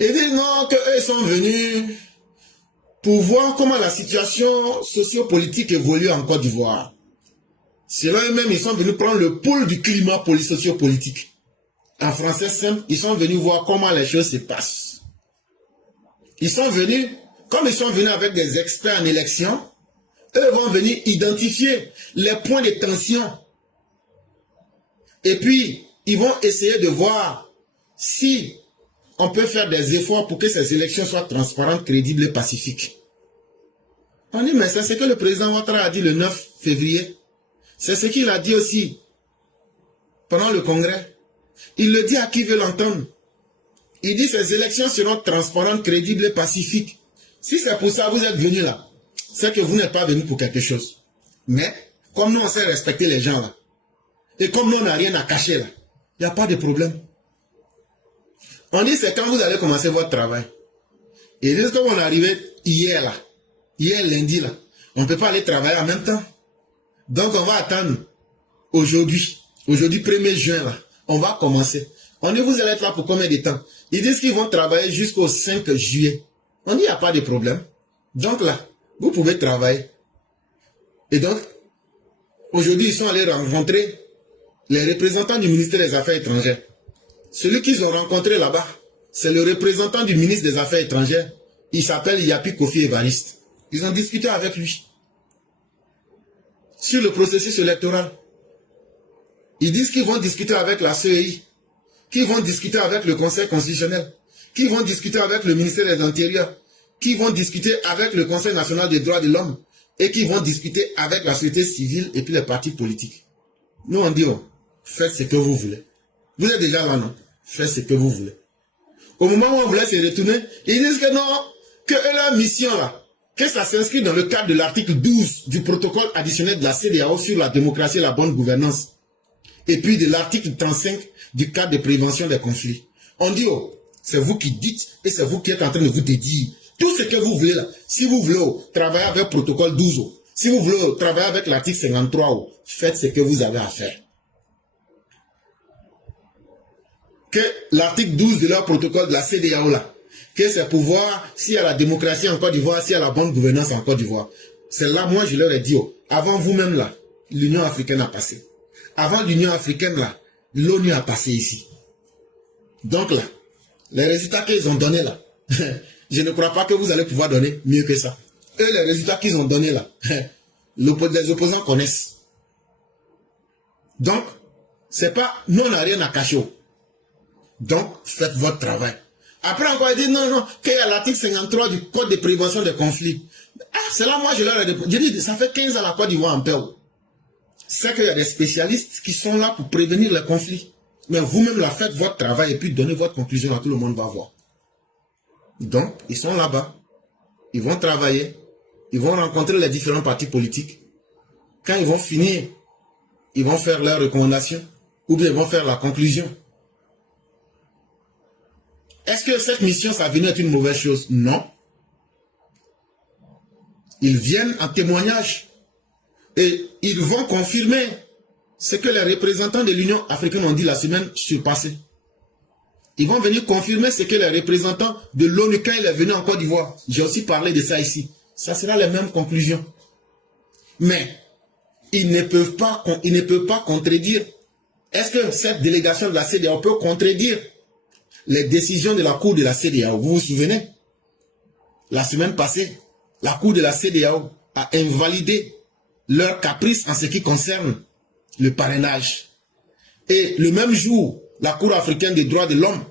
Ils disent non, qu'eux sont venus pour voir comment la situation socio-politique évolue en Côte d'Ivoire. Selon eux-mêmes, ils sont venus prendre le pouls du climat socio-politique. En français simple, ils sont venus voir comment les choses se passent. Ils sont venus, comme ils sont venus avec des experts en élection, eux vont venir identifier les points de tension. Et puis, ils vont essayer de voir si on peut faire des efforts pour que ces élections soient transparentes, crédibles et pacifiques. On dit, mais c'est ce que le président Ouattara a dit le 9 février. C'est ce qu'il a dit aussi pendant le congrès. Il le dit à qui veut l'entendre. Il dit ces élections seront transparentes, crédibles et pacifiques. Si c'est pour ça que vous êtes venus là, c'est que vous n'êtes pas venus pour quelque chose. Mais, comme nous on sait respecter les gens là, et comme nous on n'a rien à cacher là, il n'y a pas de problème. On dit c'est quand vous allez commencer votre travail. Et ils disent qu'on est arrivé hier là, hier lundi là, on ne peut pas aller travailler en même temps. Donc on va attendre aujourd'hui 1er juin là, on va commencer. On dit vous allez être là pour combien de temps? Ils disent qu'ils vont travailler jusqu'au 5 juillet. On dit il n'y a pas de problème. Donc là, vous pouvez travailler. Et donc, aujourd'hui ils sont allés rencontrer les représentants du ministère des Affaires étrangères. Celui qu'ils ont rencontré là-bas, c'est le représentant du ministre des Affaires étrangères. Il s'appelle Yapi Kofi Evariste. Ils ont discuté avec lui sur le processus électoral. Ils disent qu'ils vont discuter avec la CEI, qu'ils vont discuter avec le Conseil constitutionnel, qu'ils vont discuter avec le ministère de l'Intérieur, qu'ils vont discuter avec le Conseil national des droits de l'homme et qu'ils vont discuter avec la société civile et puis les partis politiques. Nous on dit, oh, faites ce que vous voulez. Vous êtes déjà là, non? Faites ce que vous voulez. Au moment où on voulait se retourner, ils disent que non, que la mission là, que ça s'inscrit dans le cadre de l'article 12 du protocole additionnel de la CEDEAO sur la démocratie et la bonne gouvernance. Et puis de l'article 35 du cadre de prévention des conflits. On dit, oh, c'est vous qui dites et c'est vous qui êtes en train de vous dédier. Tout ce que vous voulez là, si vous voulez travailler avec le protocole 12, si vous voulez travailler avec l'article 53, faites ce que vous avez à faire. Que l'article 12 de leur protocole de la CEDEAO là, que c'est pour voir s'il y a la démocratie en Côte d'Ivoire, s'il y a la bonne gouvernance en Côte d'Ivoire. C'est là, moi je leur ai dit, oh, avant vous-même là, l'Union africaine a passé. Avant l'Union africaine là, l'ONU a passé ici. Donc là, les résultats qu'ils ont donnés là, je ne crois pas que vous allez pouvoir donner mieux que ça. Eux, les résultats qu'ils ont donnés là, les opposants connaissent. Donc, c'est pas, nous on n'a rien à cacher. Donc, faites votre travail. Après encore, ils disent non, qu'il y a l'article 53 du Code de prévention des conflits. Ah, c'est là, moi, je leur ai dit, ça fait 15 ans la Côte d'Ivoire en paix. C'est qu'il y a des spécialistes qui sont là pour prévenir les conflits. Mais vous-même, là, faites votre travail et puis donnez votre conclusion à tout le monde va voir. Donc, ils sont là-bas. Ils vont travailler. Ils vont rencontrer les différents partis politiques. Quand ils vont finir, ils vont faire leurs recommandations. Ou bien ils vont faire la conclusion. Est-ce que cette mission, ça venait être une mauvaise chose? Non. Ils viennent en témoignage. Et ils vont confirmer ce que les représentants de l'Union africaine ont dit la semaine surpassée. Ils vont venir confirmer ce que les représentants de l'ONU, quand il est venu en Côte d'Ivoire, j'ai aussi parlé de ça ici. Ça sera les mêmes conclusions. Mais, ils ne peuvent pas contredire. Est-ce que cette délégation de la CEDEAO peut contredire les décisions de la Cour de la CEDEAO? Vous vous souvenez? La semaine passée, la Cour de la CEDEAO a invalidé leur caprice en ce qui concerne le parrainage. Et le même jour, la Cour africaine des droits de l'homme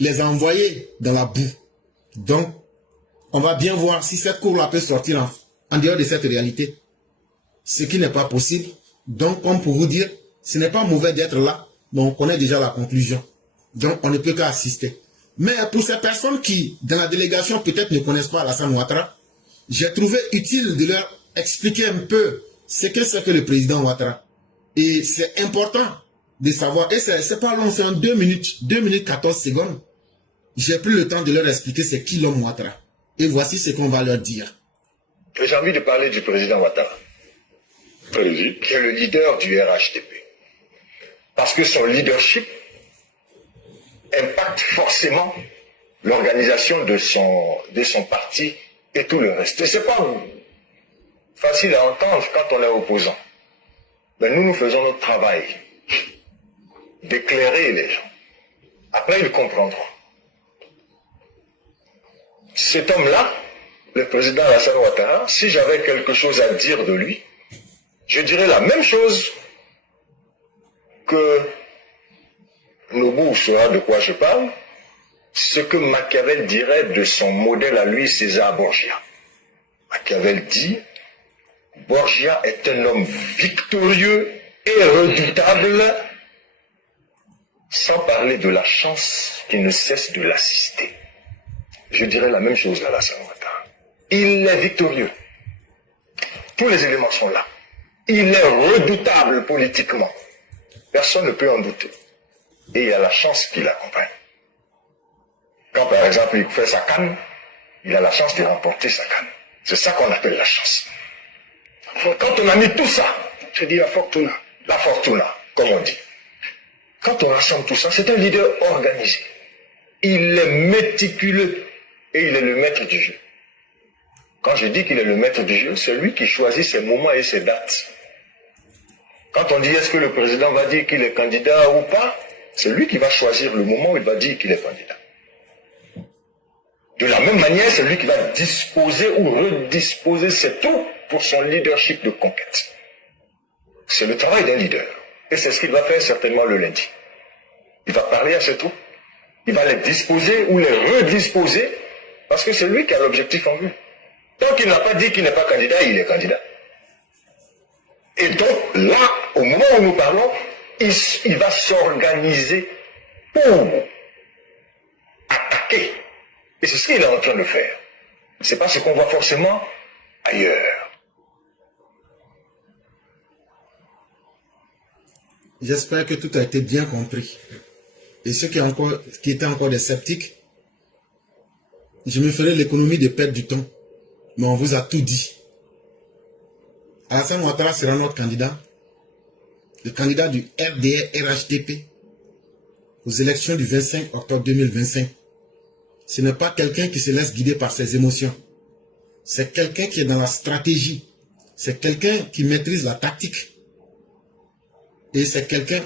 les a envoyés dans la boue. Donc, on va bien voir si cette Cour-là peut sortir en dehors de cette réalité. Ce qui n'est pas possible. Donc, comme pour vous dire, ce n'est pas mauvais d'être là, mais on connaît déjà la conclusion. Donc, on ne peut qu'à assister. Mais pour ces personnes qui, dans la délégation, peut-être ne connaissent pas Alassane Ouattara, j'ai trouvé utile de leur expliquer un peu ce que c'est que le président Ouattara. Et c'est important de savoir, et c'est pas long, c'est en 2 minutes 14 secondes. J'ai pris le temps de leur expliquer c'est qui l'homme Ouattara. Et voici ce qu'on va leur dire. J'ai envie de parler du président Ouattara, qui est le leader du RHDP. Parce que son leadership impacte forcément l'organisation de son parti et tout le reste. Et c'est pas facile à entendre quand on est opposant. Mais nous faisons notre travail d'éclairer les gens. Après, ils comprendront. Cet homme-là, le président Alassane Ouattara, si j'avais quelque chose à dire de lui, je dirais la même chose que Nobu saura de quoi je parle, ce que Machiavel dirait de son modèle à lui, César Borgia. Machiavel dit, Borgia est un homme victorieux et redoutable, sans parler de la chance qui ne cesse de l'assister. Je dirais la même chose d'Alassane Ouattara. Il est victorieux. Tous les éléments sont là. Il est redoutable politiquement. Personne ne peut en douter. Et il a la chance qui l'accompagne. Quand par exemple il fait sa canne, il a la chance de remporter sa canne. C'est ça qu'on appelle la chance. Quand on a mis tout ça, je dis la fortuna, comme on dit. Quand on rassemble tout ça, c'est un leader organisé. Il est méticuleux et il est le maître du jeu. Quand je dis qu'il est le maître du jeu, c'est lui qui choisit ses moments et ses dates. Quand on dit est-ce que le président va dire qu'il est candidat ou pas, c'est lui qui va choisir le moment où il va dire qu'il est candidat. De la même manière, c'est lui qui va disposer ou redisposer ses troupes pour son leadership de conquête. C'est le travail d'un leader. Et c'est ce qu'il va faire certainement le lundi. Il va parler à ses troupes, il va les disposer ou les redisposer, parce que c'est lui qui a l'objectif en vue. Tant qu'il n'a pas dit qu'il n'est pas candidat, il est candidat. Et donc là, au moment où nous parlons, il va s'organiser pour attaquer. Et c'est ce qu'il est en train de faire. C'est pas ce qu'on voit forcément ailleurs. J'espère que tout a été bien compris. Et ceux qui étaient encore des sceptiques, je me ferai l'économie de perdre du temps. Mais on vous a tout dit. Alassane Ouattara sera notre candidat. Le candidat du RDR-RHDP aux élections du 25 octobre 2025. Ce n'est pas quelqu'un qui se laisse guider par ses émotions. C'est quelqu'un qui est dans la stratégie. C'est quelqu'un qui maîtrise la tactique. Et c'est quelqu'un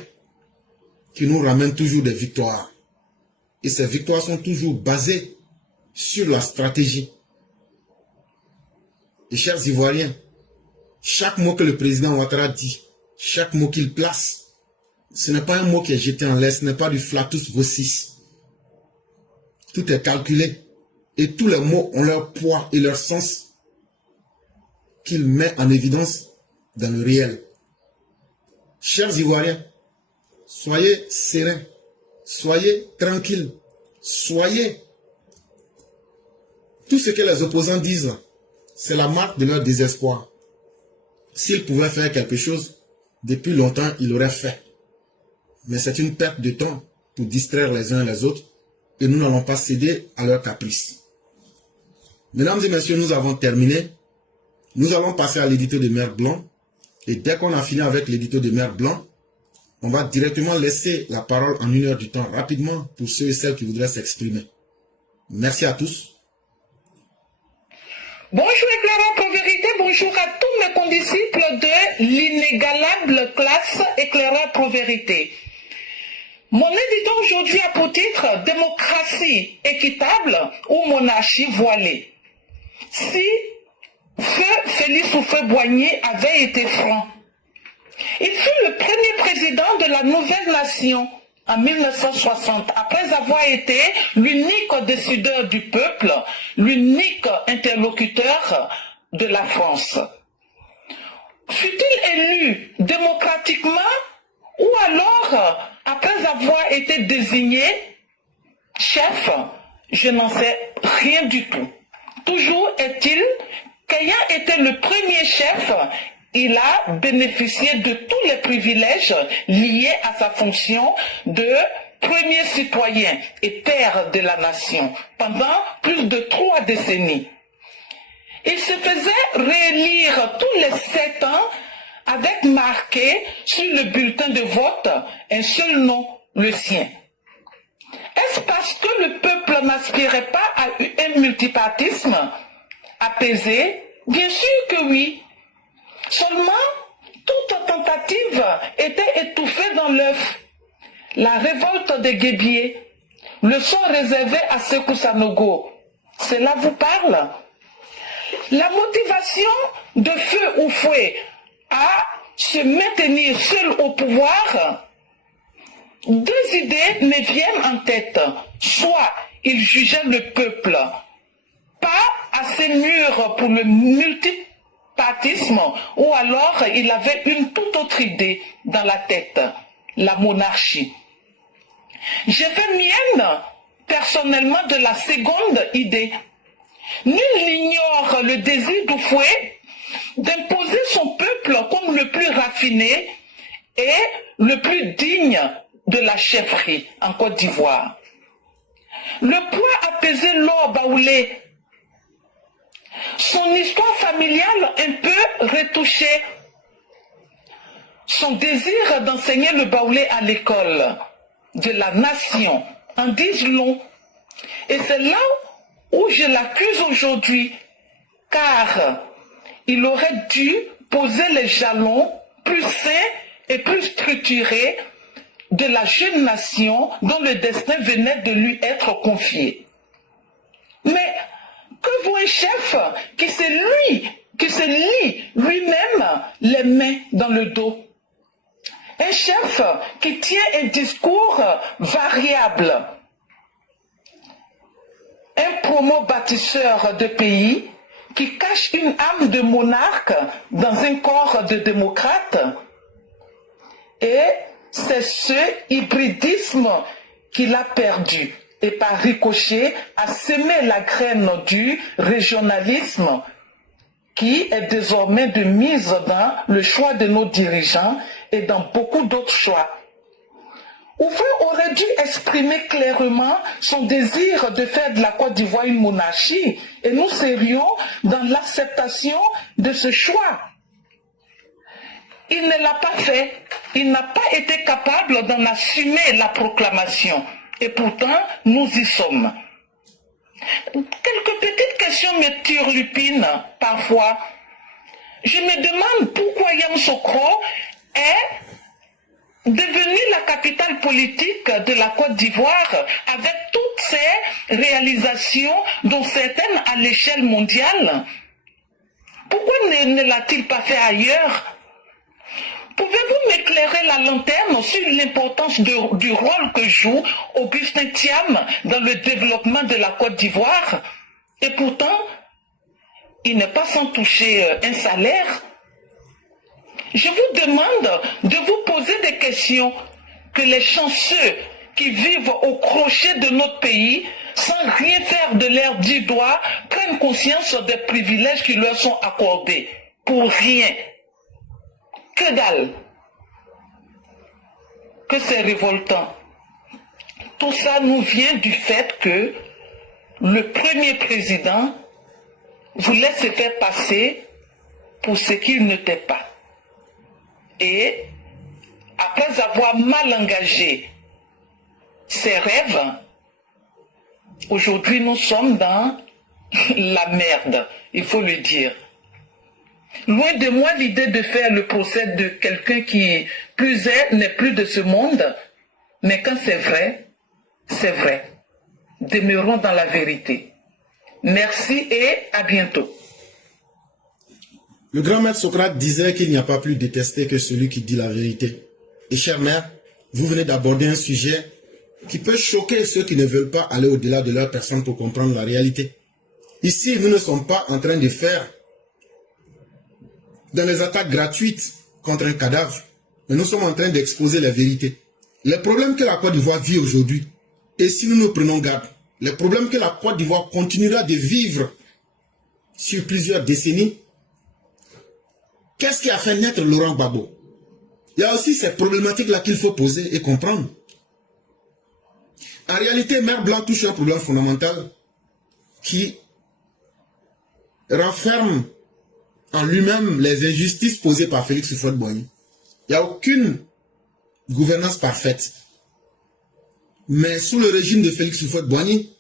qui nous ramène toujours des victoires. Et ces victoires sont toujours basées sur la stratégie. Et chers Ivoiriens, chaque mot que le président Ouattara dit, chaque mot qu'il place, ce n'est pas un mot qui est jeté en l'air, ce n'est pas du flatus vocis. Tout est calculé. Et tous les mots ont leur poids et leur sens qu'il met en évidence dans le réel. Chers Ivoiriens, soyez sereins, soyez tranquilles, soyez. Tout ce que les opposants disent, c'est la marque de leur désespoir. S'ils pouvaient faire quelque chose, depuis longtemps, ils l'auraient fait. Mais c'est une perte de temps pour distraire les uns et les autres et nous n'allons pas céder à leurs caprices. Mesdames et messieurs, nous avons terminé. Nous allons passer à l'édito de Mère Blanc. Et dès qu'on a fini avec l'édito de Mère Blanc, on va directement laisser la parole en 1 heure du temps, rapidement, pour ceux et celles qui voudraient s'exprimer. Merci à tous. Bonjour Éclaireur Pro-Vérité, bonjour à tous mes condisciples de l'inégalable classe Éclaireur Pro-Vérité. Mon édito aujourd'hui a pour titre « Démocratie équitable ou monarchie voilée ». Si Feu Félix Houphouët-Boigny avait été franc, Il fut le premier président de la nouvelle nation en 1960, après avoir été l'unique décideur du peuple, l'unique interlocuteur de la France. Fut-il élu démocratiquement ou alors, après avoir été désigné chef, je n'en sais rien du tout. Toujours est-il qu'ayant été le premier chef, il a bénéficié de tous les privilèges liés à sa fonction de premier citoyen et père de la nation pendant plus de 3 décennies. Il se faisait réélire tous les 7 ans avec marqué sur le bulletin de vote un seul nom, le sien. Est-ce parce que le peuple n'aspirait pas à un multipartisme apaisé? Bien sûr que oui. Seulement, toute tentative était étouffée dans l'œuf. La révolte des Guébiers, le sort réservé à Sékou Sanogo, cela vous parle? La motivation de Feu Houphouët à se maintenir seul au pouvoir, 2 idées me viennent en tête. Soit il jugeait le peuple pas assez mûr pour le multipartisme, ou alors il avait une toute autre idée dans la tête, la monarchie. J'ai fait mienne personnellement de la seconde idée. Nul n'ignore le désir d'Houphouët d'imposer son peuple comme le plus raffiné et le plus digne de la chefferie en Côte d'Ivoire. Le poids apaisé Laure Baoulé, son histoire familiale un peu retouchée, son désir d'enseigner le baoulé à l'école de la nation en disent long. Et c'est là où je l'accuse aujourd'hui, car il aurait dû poser les jalons plus sains et plus structurés de la jeune nation dont le destin venait de lui être confié. Mais que vaut un chef qui se lie lui-même les mains dans le dos? Un chef qui tient un discours variable, un promo-bâtisseur de pays qui cache une âme de monarque dans un corps de démocrate. Et c'est ce hybridisme qu'il a perdu et par ricochet a semé la graine du régionalisme qui est désormais de mise dans le choix de nos dirigeants et dans beaucoup d'autres choix. Houphouët aurait dû exprimer clairement son désir de faire de la Côte d'Ivoire une monarchie et nous serions dans l'acceptation de ce choix. Il ne l'a pas fait. Il n'a pas été capable d'en assumer la proclamation. Et pourtant, nous y sommes. Quelques petites questions me turlupinent parfois. Je me demande pourquoi Yamoussoukro est devenue la capitale politique de la Côte d'Ivoire avec toutes ces réalisations, dont certaines à l'échelle mondiale. Pourquoi ne l'a-t-il pas fait ailleurs? Pouvez-vous m'éclairer la lanterne sur l'importance du rôle que joue Augustin Thiam dans le développement de la Côte d'Ivoire? Et pourtant, il n'est pas sans toucher un salaire. Je vous demande de vous poser des questions que les chanceux qui vivent au crochet de notre pays, sans rien faire de l'air du doigt, prennent conscience des privilèges qui leur sont accordés. Pour rien. Que dalle. Que c'est révoltant. Tout ça nous vient du fait que le premier président voulait se faire passer pour ce qu'il n'était pas. Et après avoir mal engagé ses rêves, aujourd'hui nous sommes dans la merde, il faut le dire. Loin de moi l'idée de faire le procès de quelqu'un qui, plus est, n'est plus de ce monde. Mais quand c'est vrai, c'est vrai. Demeurons dans la vérité. Merci et à bientôt. Le grand maître Socrate disait qu'il n'y a pas plus détesté que celui qui dit la vérité. Et chère mère, vous venez d'aborder un sujet qui peut choquer ceux qui ne veulent pas aller au-delà de leur personne pour comprendre la réalité. Ici, nous ne sommes pas en train de faire dans les attaques gratuites contre un cadavre, mais nous sommes en train d'exposer la vérité. Les problèmes que la Côte d'Ivoire vit aujourd'hui, et si nous nous prenons garde, les problèmes que la Côte d'Ivoire continuera de vivre sur plusieurs décennies, qu'est-ce qui a fait naître Laurent Gbagbo? Il y a aussi ces problématiques-là qu'il faut poser et comprendre. En réalité, Mère Blanc touche un problème fondamental qui renferme en lui-même les injustices posées par Félix Houphouët-Boigny. Il n'y a aucune gouvernance parfaite. Mais sous le régime de Félix Houphouët-Boigny,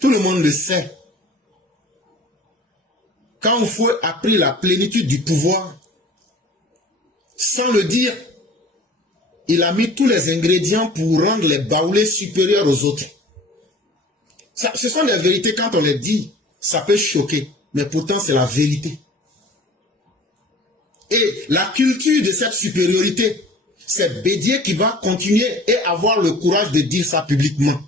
tout le monde le sait. Quand Houphouët a pris la plénitude du pouvoir, sans le dire, il a mis tous les ingrédients pour rendre les Baoulés supérieurs aux autres. Ce sont des vérités, quand on les dit, ça peut choquer, mais pourtant c'est la vérité. Et la culture de cette supériorité, c'est Bédié qui va continuer et avoir le courage de dire ça publiquement.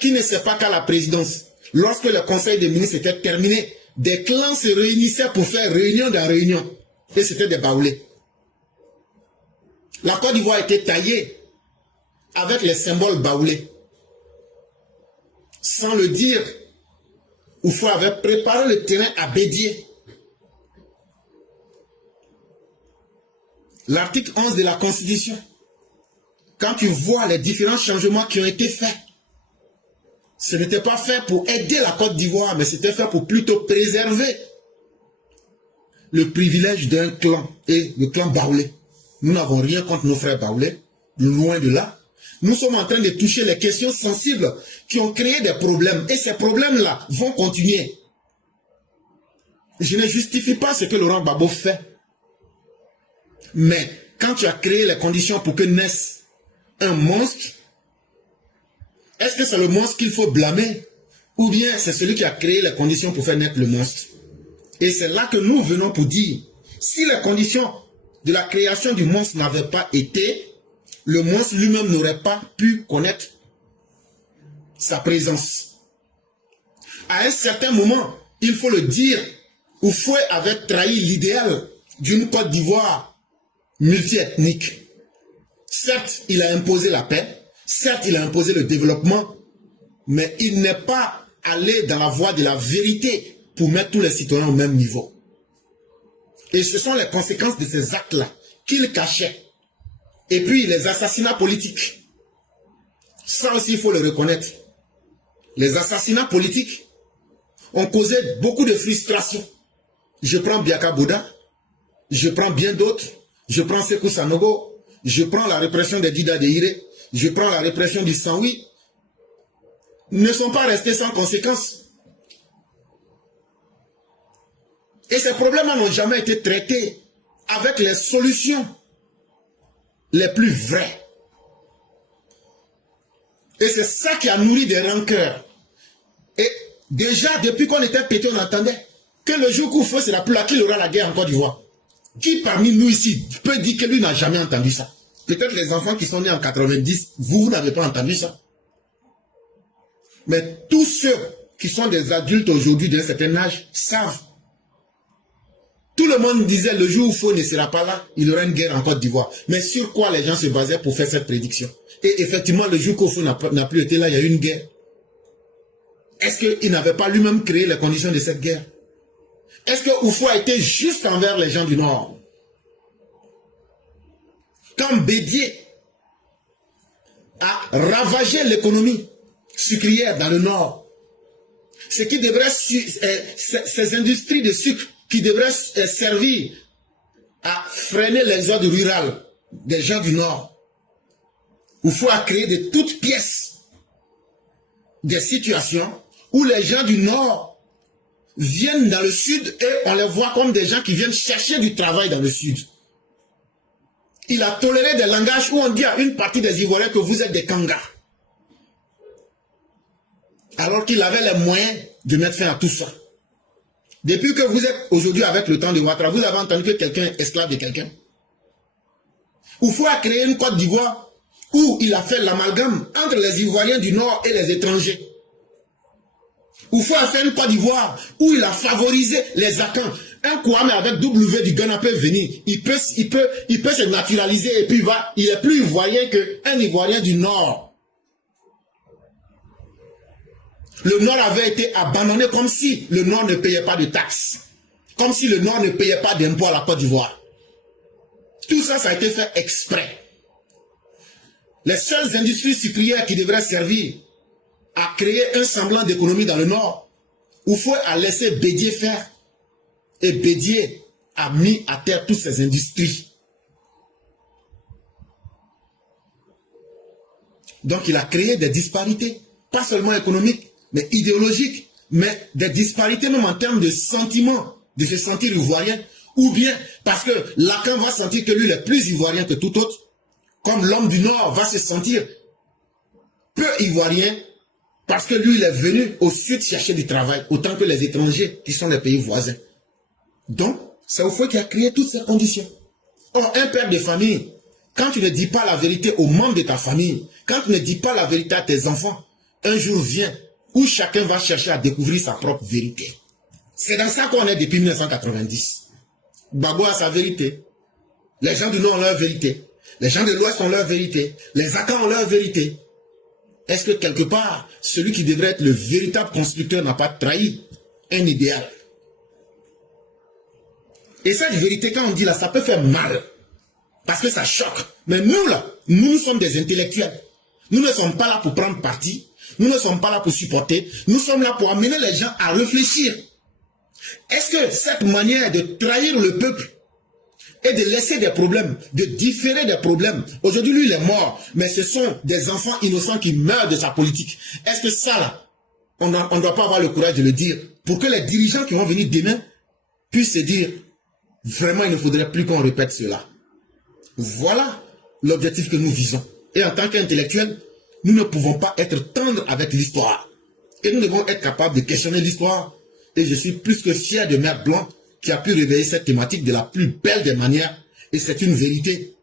Qui ne sait pas qu'à la présidence, lorsque le conseil des ministres était terminé, des clans se réunissaient pour faire réunion dans réunion. Et c'était des Baoulés. La Côte d'Ivoire a été taillée avec les symboles Baoulés. Sans le dire, Houphouët avait préparé le terrain à Bédié. L'article 11 de la Constitution, quand tu vois les différents changements qui ont été faits, ce n'était pas fait pour aider la Côte d'Ivoire, mais c'était fait pour plutôt préserver le privilège d'un clan, et le clan Baoulé. Nous n'avons rien contre nos frères Baoulés, loin de là. Nous sommes en train de toucher les questions sensibles qui ont créé des problèmes, et ces problèmes-là vont continuer. Je ne justifie pas ce que Laurent Gbagbo fait. Mais quand tu as créé les conditions pour que naisse un monstre, est-ce que c'est le monstre qu'il faut blâmer? Ou bien c'est celui qui a créé les conditions pour faire naître le monstre? Et c'est là que nous venons pour dire, si les conditions de la création du monstre n'avaient pas été, le monstre lui-même n'aurait pas pu connaître sa présence. À un certain moment, il faut le dire, Houphouët avait trahi l'idéal d'une Côte d'Ivoire multiethnique. Certes, il a imposé la paix, certes, il a imposé le développement, mais il n'est pas allé dans la voie de la vérité pour mettre tous les citoyens au même niveau. Et ce sont les conséquences de ces actes-là qu'il cachait. Et puis, les assassinats politiques. Ça aussi, il faut le reconnaître. Les assassinats politiques ont causé beaucoup de frustration. Je prends Biaka Bouda, je prends bien d'autres, je prends Sékou Sanogo, je prends la répression des Dida Deire, je prends la répression du Sanwi, ne sont pas restés sans conséquences. Et ces problèmes n'ont jamais été traités avec les solutions les plus vraies. Et c'est ça qui a nourri des rancœurs. Et déjà, depuis qu'on était pété, on entendait que le jour où Houphouët sera plus là, qu'il aura la guerre en Côte d'Ivoire. Qui parmi nous ici peut dire que lui n'a jamais entendu ça? Peut-être les enfants qui sont nés en 90, vous n'avez pas entendu ça. Mais tous ceux qui sont des adultes aujourd'hui d'un certain âge savent. Tout le monde disait le jour où Houphouët ne sera pas là, il y aura une guerre en Côte d'Ivoire. Mais sur quoi les gens se basaient pour faire cette prédiction? Et effectivement, le jour où Houphouët n'a plus été là, il y a eu une guerre. Est-ce qu'il n'avait pas lui-même créé les conditions de cette guerre? Est-ce que Houphouët a été juste envers les gens du Nord? Quand Bédié a ravagé l'économie sucrière dans le Nord, ce qui devrait, ces industries de sucre qui devraient servir à freiner l'exode rural des gens du Nord, Houphouët a créé de toutes pièces des situations où les gens du Nord viennent dans le Sud et on les voit comme des gens qui viennent chercher du travail dans le Sud. Il a toléré des langages où on dit à une partie des Ivoiriens que vous êtes des Kangas. Alors qu'il avait les moyens de mettre fin à tout ça. Depuis que vous êtes aujourd'hui avec le temps de Ouattara, vous avez entendu que quelqu'un est esclave de quelqu'un. Oufou a créé une Côte d'Ivoire où il a fait l'amalgame entre les Ivoiriens du Nord et les étrangers. Oufou a fait une Côte d'Ivoire où il a favorisé les Akans. Un Kouame avec W du Ghana peut venir. Il peut se naturaliser et puis il est plus Ivoirien qu'un Ivoirien du Nord. Le Nord avait été abandonné comme si le Nord ne payait pas de taxes. Comme si le Nord ne payait pas d'impôts à la Côte d'Ivoire. Tout ça, ça a été fait exprès. Les seules industries sucrières qui devraient servir à créer un semblant d'économie dans le Nord, Oufou a laissé Bédier faire. Et Bédier a mis à terre toutes ces industries. Donc il a créé des disparités, pas seulement économiques, mais idéologiques, mais des disparités même en termes de sentiments, de se sentir ivoirien, ou bien parce que Lacan va sentir que lui il est plus ivoirien que tout autre, comme l'homme du Nord va se sentir peu ivoirien, parce que lui il est venu au sud chercher du travail, autant que les étrangers qui sont les pays voisins. Donc, c'est Oufoué qui a créé toutes ces conditions. Or, un père de famille, quand tu ne dis pas la vérité aux membres de ta famille, quand tu ne dis pas la vérité à tes enfants, un jour vient où chacun va chercher à découvrir sa propre vérité. C'est dans ça qu'on est depuis 1990. Gbagbo a sa vérité. Les gens du Nord ont leur vérité. Les gens de l'Ouest ont leur vérité. Les Akans ont leur vérité. Est-ce que quelque part, celui qui devrait être le véritable constructeur n'a pas trahi un idéal? Et cette vérité, quand on dit là, ça peut faire mal. Parce que ça choque. Mais nous là, nous sommes des intellectuels. Nous ne sommes pas là pour prendre parti. Nous ne sommes pas là pour supporter. Nous sommes là pour amener les gens à réfléchir. Est-ce que cette manière de trahir le peuple et de laisser des problèmes, de différer des problèmes, aujourd'hui lui il est mort, mais ce sont des enfants innocents qui meurent de sa politique. Est-ce que ça là, on ne doit pas avoir le courage de le dire pour que les dirigeants qui vont venir demain puissent se dire vraiment, il ne faudrait plus qu'on répète cela. Voilà l'objectif que nous visons. Et en tant qu'intellectuels, nous ne pouvons pas être tendres avec l'histoire. Et nous devons être capables de questionner l'histoire. Et je suis plus que fier de Mère Blanc qui a pu réveiller cette thématique de la plus belle des manières. Et c'est une vérité.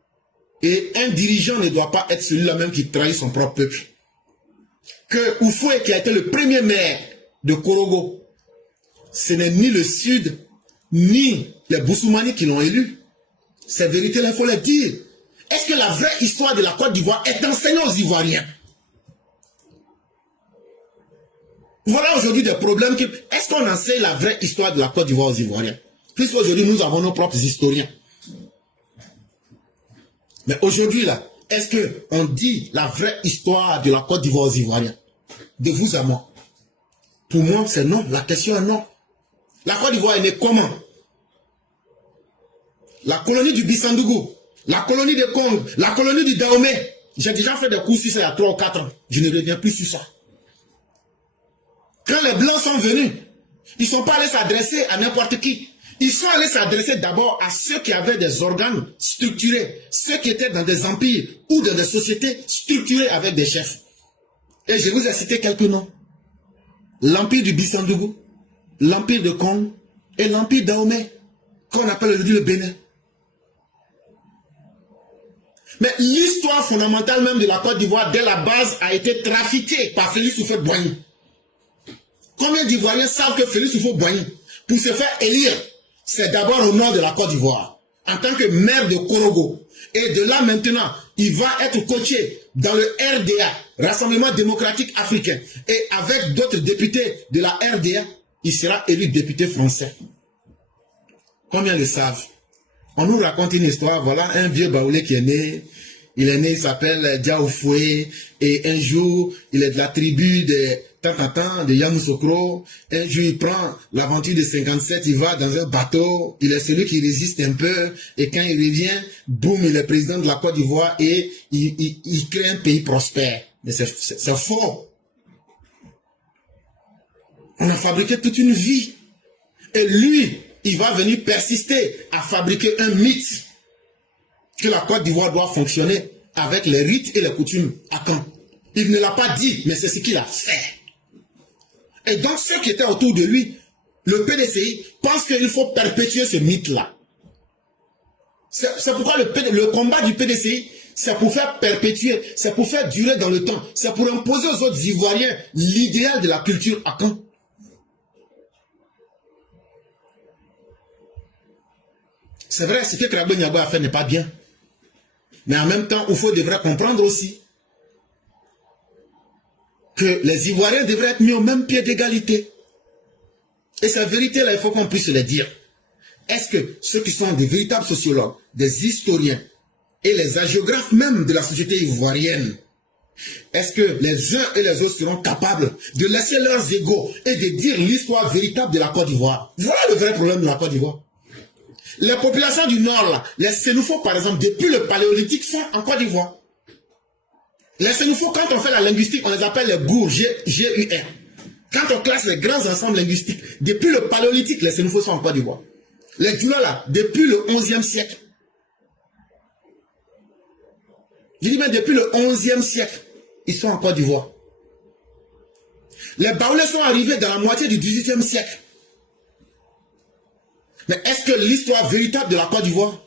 Et un dirigeant ne doit pas être celui-là même qui trahit son propre peuple. Que Oufoué, qui a été le premier maire de Korogo, ce n'est ni le Sud, ni les Boussoumani qui l'ont élu. Ces vérités-là, il faut les dire. Est-ce que la vraie histoire de la Côte d'Ivoire est enseignée aux Ivoiriens? Voilà aujourd'hui des problèmes. Est-ce qu'on enseigne la vraie histoire de la Côte d'Ivoire aux Ivoiriens? Puisqu'aujourd'hui, nous avons nos propres historiens. Mais aujourd'hui, là, est-ce qu'on dit la vraie histoire de la Côte d'Ivoire aux Ivoiriens? De vous à moi. Pour moi, c'est non. La question est non. La Côte d'Ivoire est née comment? La colonie du Bissandougou, la colonie de Congo, la colonie du Dahomey. J'ai déjà fait des cours sur ça il y a 3 ou 4 ans. Je ne reviens plus sur ça. Quand les Blancs sont venus, ils ne sont pas allés s'adresser à n'importe qui. Ils sont allés s'adresser d'abord à ceux qui avaient des organes structurés, ceux qui étaient dans des empires ou dans des sociétés structurées avec des chefs. Et je vous ai cité quelques noms. L'empire du Bissandougou, l'empire de Congo et l'empire Dahomey, qu'on appelle aujourd'hui le Bénin. Mais l'histoire fondamentale même de la Côte d'Ivoire, dès la base, a été trafiquée par Félix Houphouët-Boigny. Combien d'Ivoiriens savent que Félix Houphouët-Boigny, pour se faire élire, c'est d'abord au nord de la Côte d'Ivoire, en tant que maire de Korogo. Et de là maintenant, il va être coaché dans le RDA, Rassemblement démocratique africain. Et avec d'autres députés de la RDA, il sera élu député français. Combien le savent? On nous raconte une histoire, voilà un vieux baoulé qui est né, il s'appelle Diaoufoué, et un jour, il est de la tribu de de Yamoussoukro, un jour il prend l'aventure de 57, il va dans un bateau, il est celui qui résiste un peu, et quand il revient, boum, il est président de la Côte d'Ivoire, et il crée un pays prospère. Mais c'est faux. On a fabriqué toute une vie, et lui, il va venir persister à fabriquer un mythe que la Côte d'Ivoire doit fonctionner avec les rites et les coutumes à Caen. Il ne l'a pas dit, mais c'est ce qu'il a fait. Et donc ceux qui étaient autour de lui le PDCI pense qu'il faut perpétuer ce mythe-là. C'est pourquoi le combat du PDCI, c'est pour faire perpétuer, c'est pour faire durer dans le temps, c'est pour imposer aux autres Ivoiriens l'idéal de la culture Akan. C'est vrai, ce que Krabbe Nyabo a fait n'est pas bien. Mais en même temps, Oufo devrait comprendre aussi que les Ivoiriens devraient être mis au même pied d'égalité. Et cette vérité-là, il faut qu'on puisse le dire. Est-ce que ceux qui sont des véritables sociologues, des historiens et les hagiographes même de la société ivoirienne, est-ce que les uns et les autres seront capables de laisser leurs égos et de dire l'histoire véritable de la Côte d'Ivoire? Voilà le vrai problème de la Côte d'Ivoire. Les populations du Nord, là, les Sénoufos par exemple, depuis le Paléolithique, sont en Côte d'Ivoire. Les Sénoufos, quand on fait la linguistique, on les appelle les GUR, G-U-R. Quand on classe les grands ensembles linguistiques, depuis le Paléolithique, les Sénoufos sont en Côte d'Ivoire. Les Djoula, là, depuis le 11e siècle. Je dis même depuis le 11e siècle, ils sont en Côte d'Ivoire. Les Baoulés sont arrivés dans la moitié du 18e siècle. Mais est-ce que l'histoire véritable de la Côte d'Ivoire,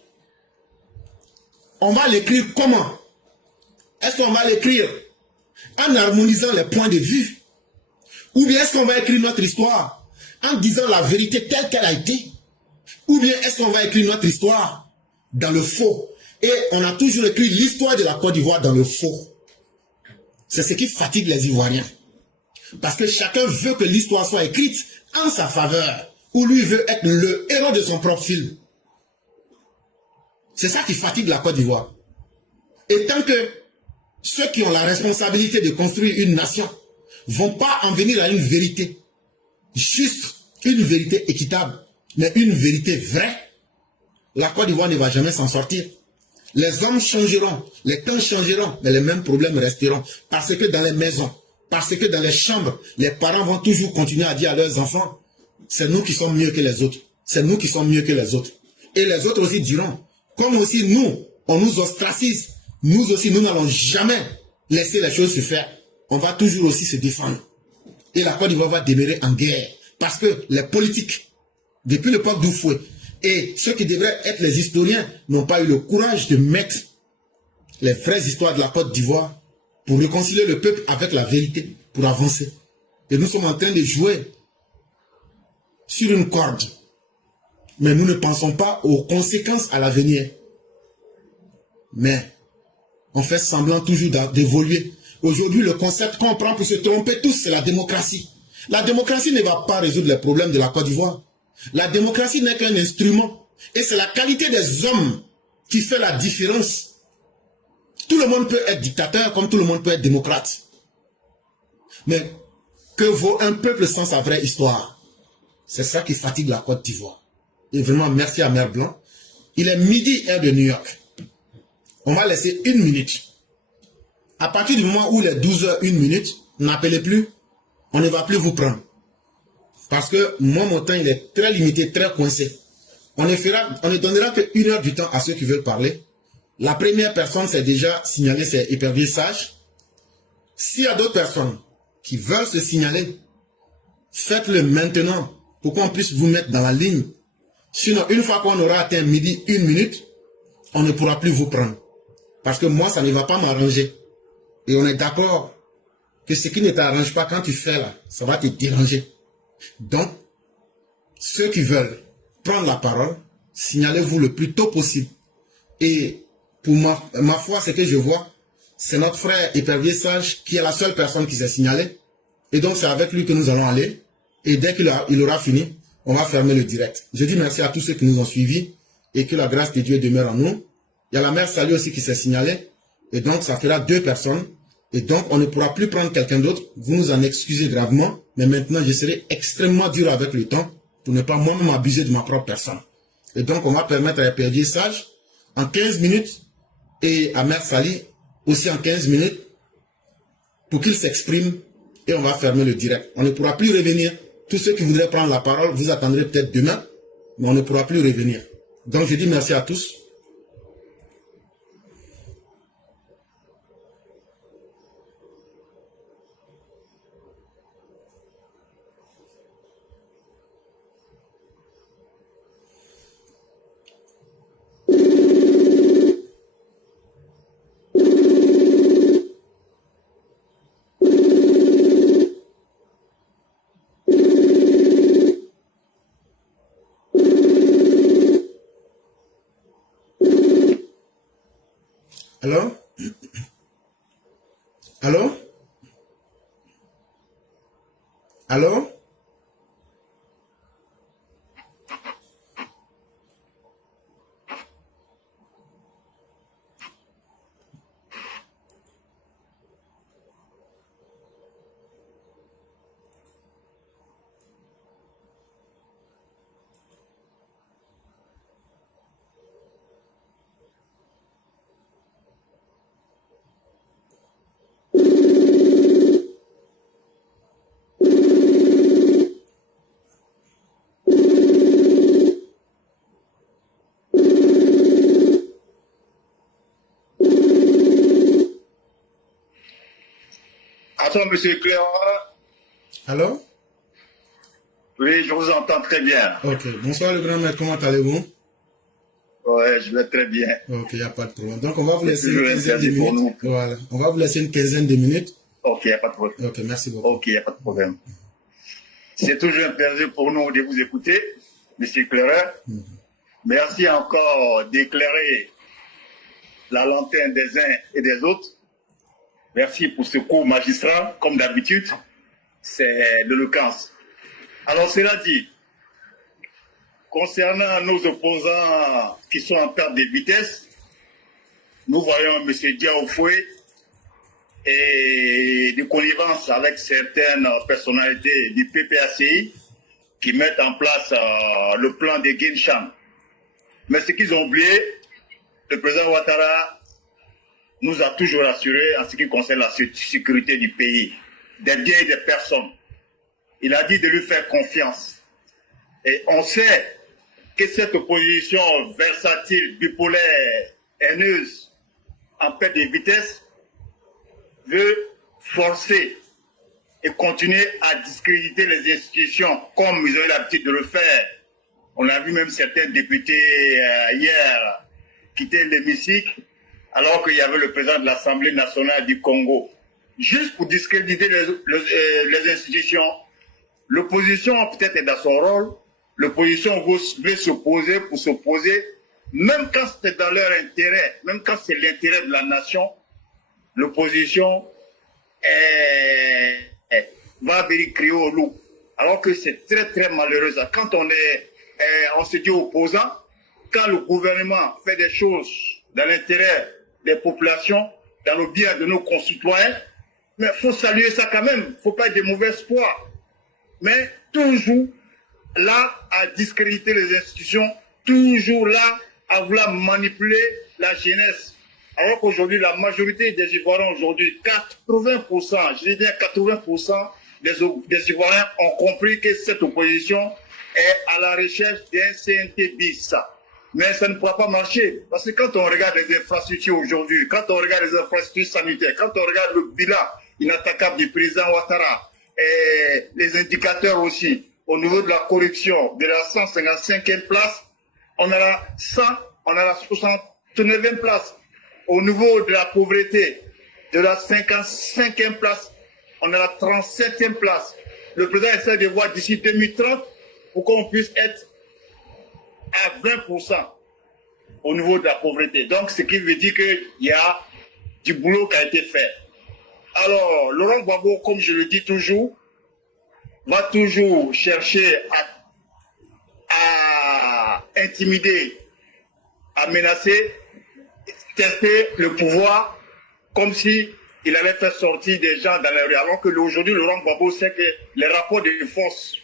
on va l'écrire comment? Est-ce qu'on va l'écrire en harmonisant les points de vue? Ou bien est-ce qu'on va écrire notre histoire en disant la vérité telle qu'elle a été? Ou bien est-ce qu'on va écrire notre histoire dans le faux? Et on a toujours écrit l'histoire de la Côte d'Ivoire dans le faux. C'est ce qui fatigue les Ivoiriens. Parce que chacun veut que l'histoire soit écrite en sa faveur. Ou lui veut être le héros de son propre film. C'est ça qui fatigue la Côte d'Ivoire. Et tant que ceux qui ont la responsabilité de construire une nation vont pas en venir à une vérité, juste une vérité équitable, mais une vérité vraie, la Côte d'Ivoire ne va jamais s'en sortir. Les hommes changeront, les temps changeront, mais les mêmes problèmes resteront. Parce que dans les maisons, parce que dans les chambres, les parents vont toujours continuer à dire à leurs enfants, c'est nous qui sommes mieux que les autres. C'est nous qui sommes mieux que les autres. Et les autres aussi diront, comme aussi nous, on nous ostracise, nous aussi, nous n'allons jamais laisser les choses se faire. On va toujours aussi se défendre. Et la Côte d'Ivoire va demeurer en guerre. Parce que les politiques, depuis l'époque d'Oufoué, et ceux qui devraient être les historiens, n'ont pas eu le courage de mettre les vraies histoires de la Côte d'Ivoire pour réconcilier le peuple avec la vérité, pour avancer. Et nous sommes en train de jouer sur une corde. Mais nous ne pensons pas aux conséquences à l'avenir. Mais on fait semblant toujours d'évoluer. Aujourd'hui, le concept qu'on prend pour se tromper tous, c'est la démocratie. La démocratie ne va pas résoudre les problèmes de la Côte d'Ivoire. La démocratie n'est qu'un instrument. Et c'est la qualité des hommes qui fait la différence. Tout le monde peut être dictateur comme tout le monde peut être démocrate. Mais que vaut un peuple sans sa vraie histoire? C'est ça qui fatigue la Côte d'Ivoire. Et vraiment, merci à Mère Blanc. Il est midi, heure de New York. On va laisser 1 minute. À partir du moment où les 12h, 1 minute, n'appelez plus, on ne va plus vous prendre. Parce que moi, mon temps, il est très limité, très coincé. On ne donnera que 1 heure du temps à ceux qui veulent parler. La première personne, c'est déjà signalé, c'est Épervier Sage. S'il y a d'autres personnes qui veulent se signaler, faites-le maintenant pour qu'on puisse vous mettre dans la ligne. Sinon, une fois qu'on aura atteint midi, 1 minute, on ne pourra plus vous prendre. Parce que moi, ça ne va pas m'arranger. Et on est d'accord que ce qui ne t'arrange pas quand tu fais là, ça va te déranger. Donc, ceux qui veulent prendre la parole, signalez-vous le plus tôt possible. Et pour ma foi, ce que je vois, c'est notre frère Épervier Sage qui est la seule personne qui s'est signalée. Et donc, c'est avec lui que nous allons aller. Et dès qu'il aura fini, on va fermer le direct. Je dis merci à tous ceux qui nous ont suivis et que la grâce de Dieu demeure en nous. Il y a la mère Sali aussi qui s'est signalée. Et donc, ça fera 2 personnes. Et donc, on ne pourra plus prendre quelqu'un d'autre. Vous nous en excusez gravement. Mais maintenant, je serai extrêmement dur avec le temps pour ne pas moi-même abuser de ma propre personne. Et donc, on va permettre à Épervier Sage en 15 minutes et à Mère Sali aussi en 15 minutes pour qu'il s'exprime et on va fermer le direct. On ne pourra plus revenir. Tous ceux qui voudraient prendre la parole, vous attendrez peut-être demain, mais on ne pourra plus revenir. Donc, je dis merci à tous. Allô? Allô? Allô? Attends, monsieur Clément. Allô? Oui, je vous entends très bien. Ok. Bonsoir le grand maître, comment allez-vous? Ouais, je vais très bien. Ok, il n'y a pas de problème. Donc on va vous C'est laisser une toujours un quinzaine de plaisir pour minutes. Voilà. On va vous laisser une quinzaine de minutes. Ok, il n'y a pas de problème. Ok, merci beaucoup. Ok, il n'y a pas de problème. C'est toujours un plaisir pour nous de vous écouter, monsieur Claire. Merci encore d'éclairer la lanterne des uns et des autres. Merci pour ce cours magistral, comme d'habitude. C'est l'éloquence. Alors, cela dit, concernant nos opposants qui sont en perte de vitesse, nous voyons M. Diaoufoué et de connivence avec certaines personnalités du PPACI qui mettent en place le plan de Guincham. Mais ce qu'ils ont oublié, le président Ouattara nous a toujours assuré en ce qui concerne la sécurité du pays, des biens et des personnes. Il a dit de lui faire confiance. Et on sait que cette opposition versatile, bipolaire, haineuse, en perte de vitesse, veut forcer et continuer à discréditer les institutions comme ils ont eu l'habitude de le faire. On a vu même certains députés hier quitter l'hémicycle alors qu'il y avait le président de l'Assemblée nationale du Congo. Juste pour discréditer les institutions, l'opposition peut-être est dans son rôle, l'opposition veut s'opposer pour s'opposer, même quand c'est dans leur intérêt, même quand c'est l'intérêt de la nation, l'opposition va venir crier au loup. Alors que c'est très très malheureux. Quand on se dit opposant, quand le gouvernement fait des choses dans l'intérêt des populations, dans le bien de nos concitoyens, mais il faut saluer ça quand même. Il ne faut pas être de mauvais espoir. Mais toujours là à discréditer les institutions, toujours là à vouloir manipuler la jeunesse. Alors qu'aujourd'hui, la majorité des Ivoiriens, aujourd'hui, 80%, je dis bien 80% des Ivoiriens ont compris que cette opposition est à la recherche d'un CNT bis. Mais ça ne pourra pas marcher. Parce que quand on regarde les infrastructures aujourd'hui, quand on regarde les infrastructures sanitaires, quand on regarde le bilan inattaquable du président Ouattara, et les indicateurs aussi, au niveau de la corruption, de la 155e place, on a la 69e place. Au niveau de la pauvreté, de la 55e place, on a la 37e place. Le président essaie de voir d'ici 2030 pour qu'on puisse être à 20% au niveau de la pauvreté. Donc, ce qui veut dire qu'il y a du boulot qui a été fait. Alors, Laurent Gbagbo, comme je le dis toujours, va toujours chercher à intimider, à menacer, tester le pouvoir comme si il allait faire sortir des gens dans la rue. Alors que aujourd'hui, Laurent Gbagbo sait que les rapports de force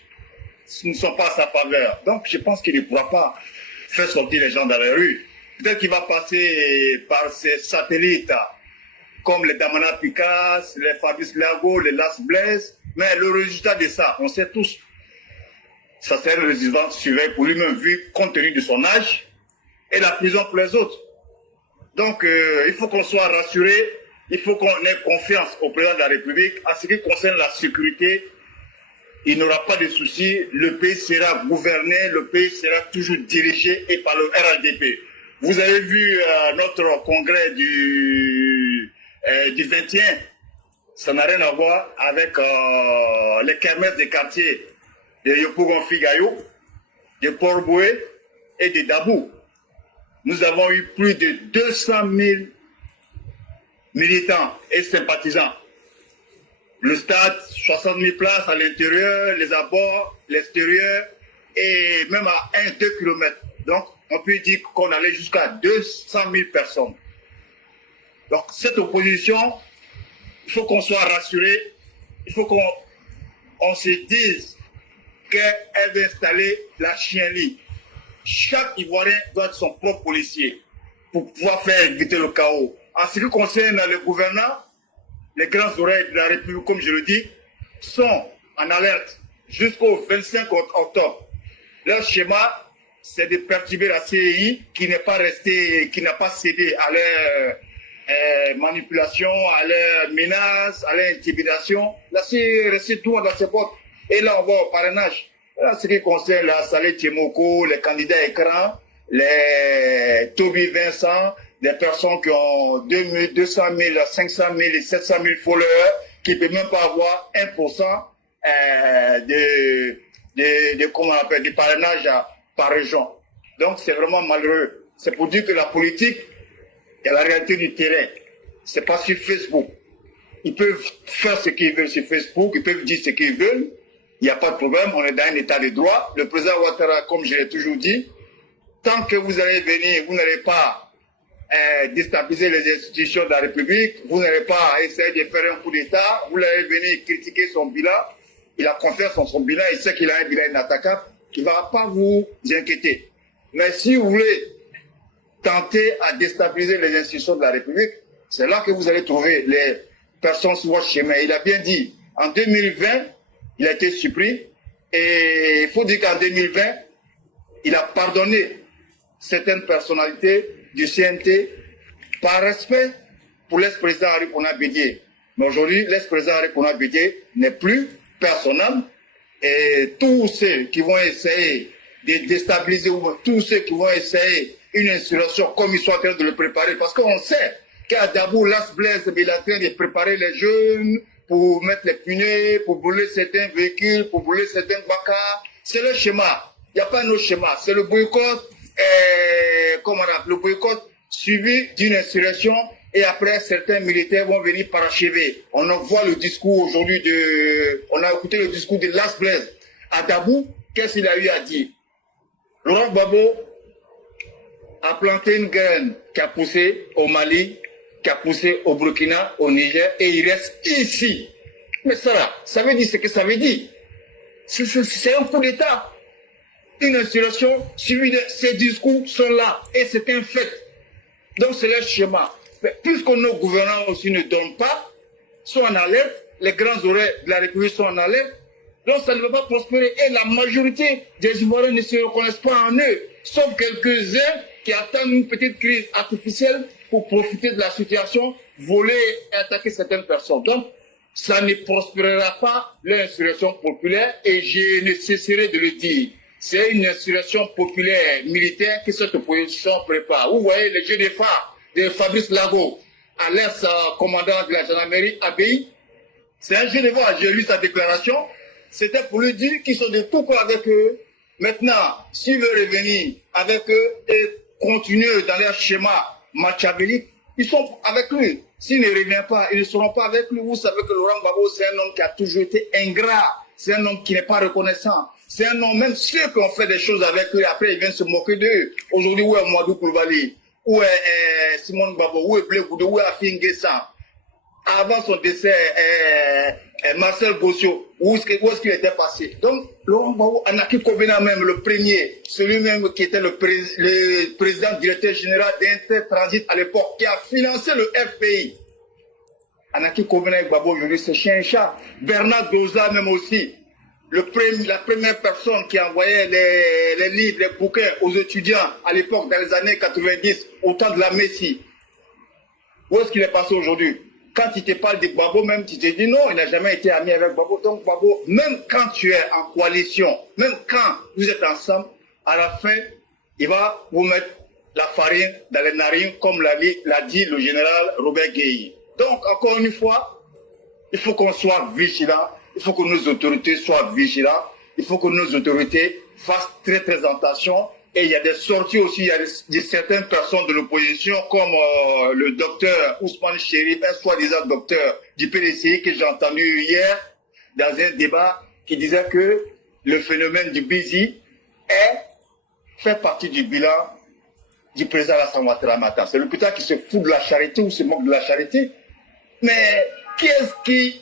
ne sont pas à sa faveur. Donc, je pense qu'il ne pourra pas faire sortir les gens dans la rue. Peut-être qu'il va passer par ses satellites, comme les Damana Picasse, les Fabrice Lago, les Las Blaise. Mais le résultat de ça, on sait tous, ça serait le résultat surveillé pour lui-même, vu compte tenu de son âge, et la prison pour les autres. Donc, il faut qu'on soit rassuré, il faut qu'on ait confiance au président de la République. En ce qui concerne la sécurité, il n'aura pas de soucis, le pays sera gouverné, le pays sera toujours dirigé et par le RADP. Vous avez vu notre congrès du 21, ça n'a rien à voir avec les kermesses des quartiers de Yopougon-Figayou, de Port-Boué et de Dabou. Nous avons eu plus de 200 000 militants et sympathisants. Le stade, 60 000 places à l'intérieur, les abords, l'extérieur, et même à 1-2 km. Donc, on peut dire qu'on allait jusqu'à 200 000 personnes. Donc, cette opposition, il faut qu'on soit rassuré, il faut qu'on se dise qu'elle veut installer la chienlit. Chaque Ivoirien doit être son propre policier pour pouvoir faire éviter le chaos. En ce qui concerne le gouvernement, les grandes oreilles de la République, comme je le dis, sont en alerte jusqu'au 25 octobre. Leur schéma, c'est de perturber la CEI qui n'est pas restée, qui n'a pas cédé à leur manipulation, à leur menace, à leur intimidation. La CEI est restée droit dans ses bottes. Et là, on va au parrainage. En ce qui concerne la Salé Tiemoko, les candidats écrans, les Toby Vincent, des personnes qui ont 200 000, 500 000 et 700 000 followers, qui ne peuvent même pas avoir 1% comment on appelle, du parrainage par région. Donc c'est vraiment malheureux. C'est pour dire que la politique est la réalité du terrain. C'est pas sur Facebook. Ils peuvent faire ce qu'ils veulent sur Facebook, ils peuvent dire ce qu'ils veulent. Il n'y a pas de problème, on est dans un état de droit. Le président Ouattara, comme je l'ai toujours dit, tant que vous allez venir, vous n'allez pas déstabiliser les institutions de la République, vous n'allez pas essayer de faire un coup d'État, vous allez venir critiquer son bilan, il a confiance en son bilan, il sait qu'il a un bilan inattaquable, il ne va pas vous inquiéter. Mais si vous voulez tenter à déstabiliser les institutions de la République, c'est là que vous allez trouver les personnes sur votre chemin. Il a bien dit, en 2020, il a été surpris, et il faut dire qu'en 2020, il a pardonné certaines personnalités du CNT par respect pour l'ex-président Henri Konan Bédié. Mais aujourd'hui, l'ex-président Henri Konan Bédié n'est plus personnel et tous ceux qui vont essayer de déstabiliser ou tous ceux qui vont essayer une insurrection comme ils sont en train de le préparer, parce qu'on sait qu'à Dabou, Las Blaise, il est en train de préparer les jeunes pour mettre les punais, pour brûler certains véhicules, pour brûler certains bacas. C'est le schéma. Il n'y a pas un autre schéma. C'est le boycott. Comment on appelle, le boycott suivi d'une insurrection et après certains militaires vont venir parachever. On en voit le discours aujourd'hui on a écouté le discours de Las Blaise. À Dabou, qu'est-ce qu'il a eu à dire? Laurent Gbagbo a planté une graine qui a poussé au Mali, qui a poussé au Burkina, au Niger et il reste ici. Mais ça veut dire ce que ça veut dire. C'est un coup d'État. Une insurrection suivie de ces discours sont là et c'est un fait. Donc c'est leur schéma. Mais puisque nos gouvernants aussi ne donnent pas, sont en alerte, les grandes oreilles de la République sont en alerte, donc ça ne va pas prospérer. Et la majorité des Ivoiriens ne se reconnaissent pas en eux, sauf quelques-uns qui attendent une petite crise artificielle pour profiter de la situation, voler et attaquer certaines personnes. Donc ça ne prospérera pas l'insurrection populaire et je ne cesserai de le dire. C'est une insurrection populaire militaire que cette opposition prépare. Vous voyez les jeux de phare de Fabrice Lago, à l'ex-commandant de la gendarmerie ABI. C'est un jeu de phare. J'ai lu sa déclaration. C'était pour lui dire qu'ils sont de tout corps avec eux. Maintenant, s'il veut revenir avec eux et continuer dans leur schéma machiavélique, ils sont avec lui. S'il ne revient pas, ils ne seront pas avec lui. Vous savez que Laurent Gbagbo, c'est un homme qui a toujours été ingrat. C'est un homme qui n'est pas reconnaissant. C'est un homme, même ceux qui ont fait des choses avec eux, après ils viennent se moquer d'eux. Aujourd'hui, où est Mouadou Koulibaly? Où est Simon Gbagbo? Où est Blé Goudou? Où est Afin Guessan? Avant son décès, Marcel Gossio, où est-ce qu'il était passé? Donc, Laurent Gbagbo, Anaki Kobena même, le premier, celui-même qui était le président directeur général d'Intertransit à l'époque, qui a financé le FPI. Anaki Kobena et Gbagbo, aujourd'hui, c'est chien et chat. Bernard Doza même aussi. La première personne qui envoyait les livres, les bouquins aux étudiants à l'époque, dans les années 90, au temps de la Messie. Où est-ce qu'il est passé aujourd'hui? Quand il te parle de Gbagbo, même, tu te dis non, il n'a jamais été ami avec Gbagbo. Donc Gbagbo, même quand tu es en coalition, même quand vous êtes ensemble, à la fin, il va vous mettre la farine dans les narines, comme l'a dit le général Robert Gueye. Donc, encore une fois, il faut qu'on soit vigilant. Il faut que nos autorités soient vigilants. Il faut que nos autorités fassent très très attention Et il y a des sorties aussi, il y a de certaines personnes de l'opposition, comme le docteur Ousmane Chérif, un soi-disant docteur du PDCI que j'ai entendu hier dans un débat qui disait que le phénomène du busy fait partie du bilan du président Alassane Ouattara Matin. C'est l'hôpital qui se fout de la charité ou se moque de la charité. Mais qui est-ce qui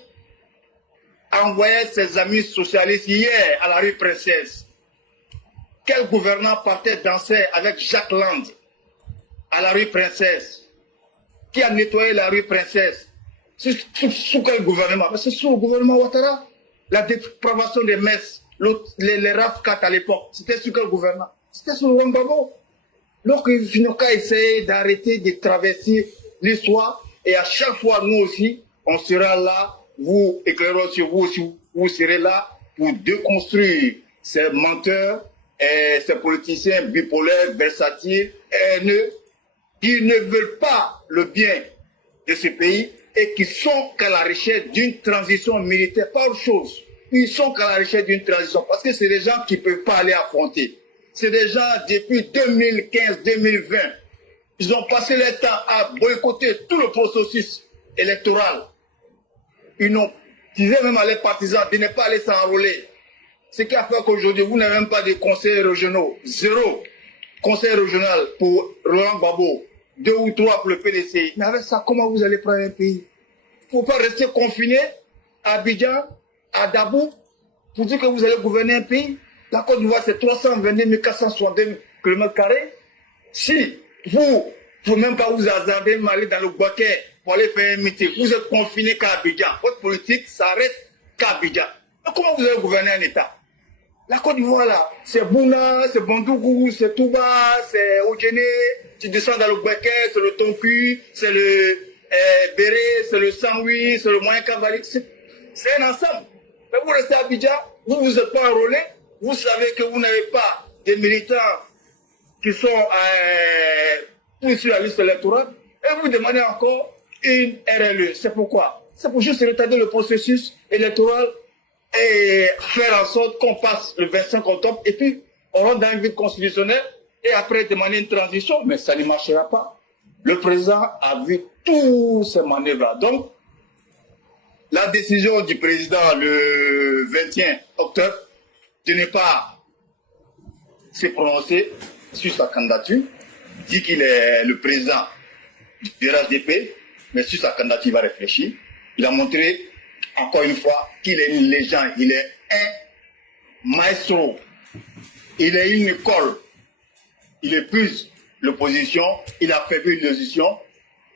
envoyait ses amis socialistes hier à la rue Princesse? Quel gouvernant partait danser avec Jacques Land à la rue Princesse? Qui a nettoyé la rue Princesse? Sous quel gouvernement? C'est sous le gouvernement Ouattara. La dépravation des messes, les RAF4 à l'époque, c'était sous quel gouvernement? C'était sous le Gbagbo. Donc, Finoka essayait d'arrêter de traverser l'histoire. Et à chaque fois, nous aussi, on sera là, vous éclairons sur vous aussi, vous serez là pour déconstruire ces menteurs et ces politiciens bipolaires, versatiles, haineux, qui ne veulent pas le bien de ce pays et qui sont qu'à la recherche d'une transition militaire, pas autre chose. Ils sont qu'à la recherche d'une transition parce que c'est des gens qui ne peuvent pas aller affronter. C'est des gens depuis 2015-2020. Ils ont passé leur temps à boycotter tout le processus électoral. Ils disaient même à leurs partisans de ne pas aller s'enrôler. Ce qui a fait qu'aujourd'hui, vous n'avez même pas de conseils régionaux. 0 conseil régional pour Laurent Gbagbo, 2 ou 3 pour le PDC. Mais avec ça, comment vous allez prendre un pays? Il ne faut pas rester confiné à Abidjan, à Dabou, pour dire que vous allez gouverner un pays. La Côte d'Ivoire, c'est 322 462 km². Si vous ne pouvez même pas vous hasarder, aller dans le Boaké pour aller faire un meeting, vous êtes confiné qu'à Abidjan. Votre politique s'arrête qu'à Abidjan. Mais comment vous allez gouverner un État? La Côte d'Ivoire, là, c'est Bouna, c'est Bandougou, c'est Touba, c'est Odjene. Tu descends dans le Boaké, c'est le Tonku, c'est le Béré, c'est le Sanwi, c'est le Moyen Cavalier. C'est un ensemble. Mais vous restez à Abidjan, vous ne vous êtes pas enrôlé. Vous savez que vous n'avez pas des militants qui sont sur la liste électorale et vous demandez encore une RLE. C'est pourquoi? C'est pour juste retarder le processus électoral et faire en sorte qu'on passe le 25 octobre et puis on rentre dans un vide constitutionnel et après demander une transition. Mais ça ne marchera pas. Le président a vu tous ces manœuvres-là. Donc, la décision du président le 21 octobre de ne pas se prononcer sur sa candidature, dit qu'il est le président du RHDP, mais sur sa candidature, il va réfléchir. Il a montré, encore une fois, qu'il est une légende, il est un maestro, il est une école, il épuise l'opposition, il a fait vivre l'opposition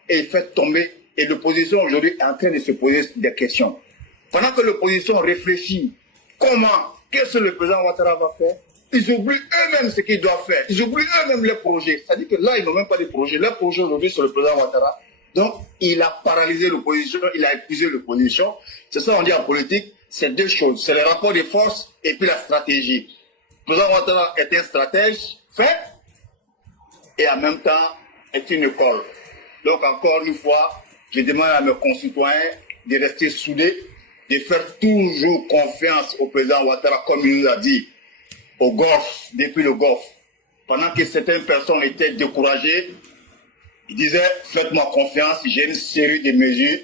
et il fait tomber. Et l'opposition aujourd'hui est en train de se poser des questions. Pendant que l'opposition réfléchit comment, qu'est-ce que le président Ouattara va faire, ils oublient eux-mêmes ce qu'ils doivent faire. Ils oublient eux-mêmes les projets. C'est-à-dire que là, ils n'ont même pas de projets. Leur projet aujourd'hui, c'est le président Ouattara. Donc, il a paralysé l'opposition, il a épuisé l'opposition. C'est ça qu'on dit en politique, c'est deux choses. C'est le rapport de force et puis la stratégie. Le président Ouattara est un stratège fait et en même temps est une école. Donc, encore une fois, je demande à mes concitoyens de rester soudés, de faire toujours confiance au président Ouattara, comme il nous a dit, au Golfe, depuis le Golfe. Pendant que certaines personnes étaient découragées, il disait, faites-moi confiance, j'ai une série de mesures,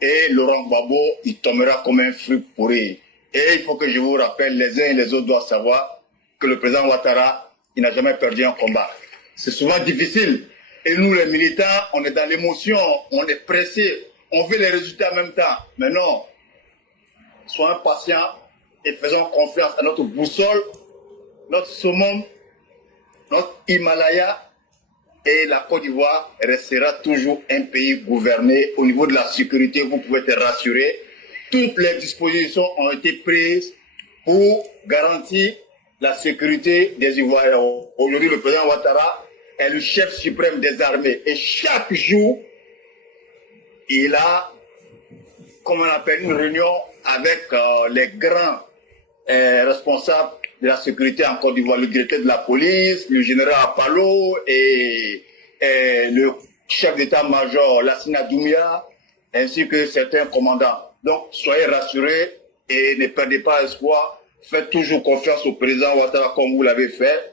et Laurent Gbagbo, il tombera comme un fruit pourri. Et il faut que je vous rappelle, les uns et les autres doivent savoir que le président Ouattara, il n'a jamais perdu un combat. C'est souvent difficile. Et nous, les militants, on est dans l'émotion, on est pressé, on veut les résultats en même temps. Mais non, soyons patients et faisons confiance à notre boussole, notre summum, notre Himalaya, et la Côte d'Ivoire restera toujours un pays gouverné. Au niveau de la sécurité, vous pouvez être rassurés. Toutes les dispositions ont été prises pour garantir la sécurité des Ivoiriens. Aujourd'hui, le président Ouattara est le chef suprême des armées. Et chaque jour, il a, comme on appelle, une réunion avec les grands responsables de la sécurité en Côte d'Ivoire, le directeur de la police, le général Apalo et le chef d'état-major Lassina Doumia, ainsi que certains commandants. Donc, soyez rassurés et ne perdez pas espoir. Faites toujours confiance au président Ouattara comme vous l'avez fait.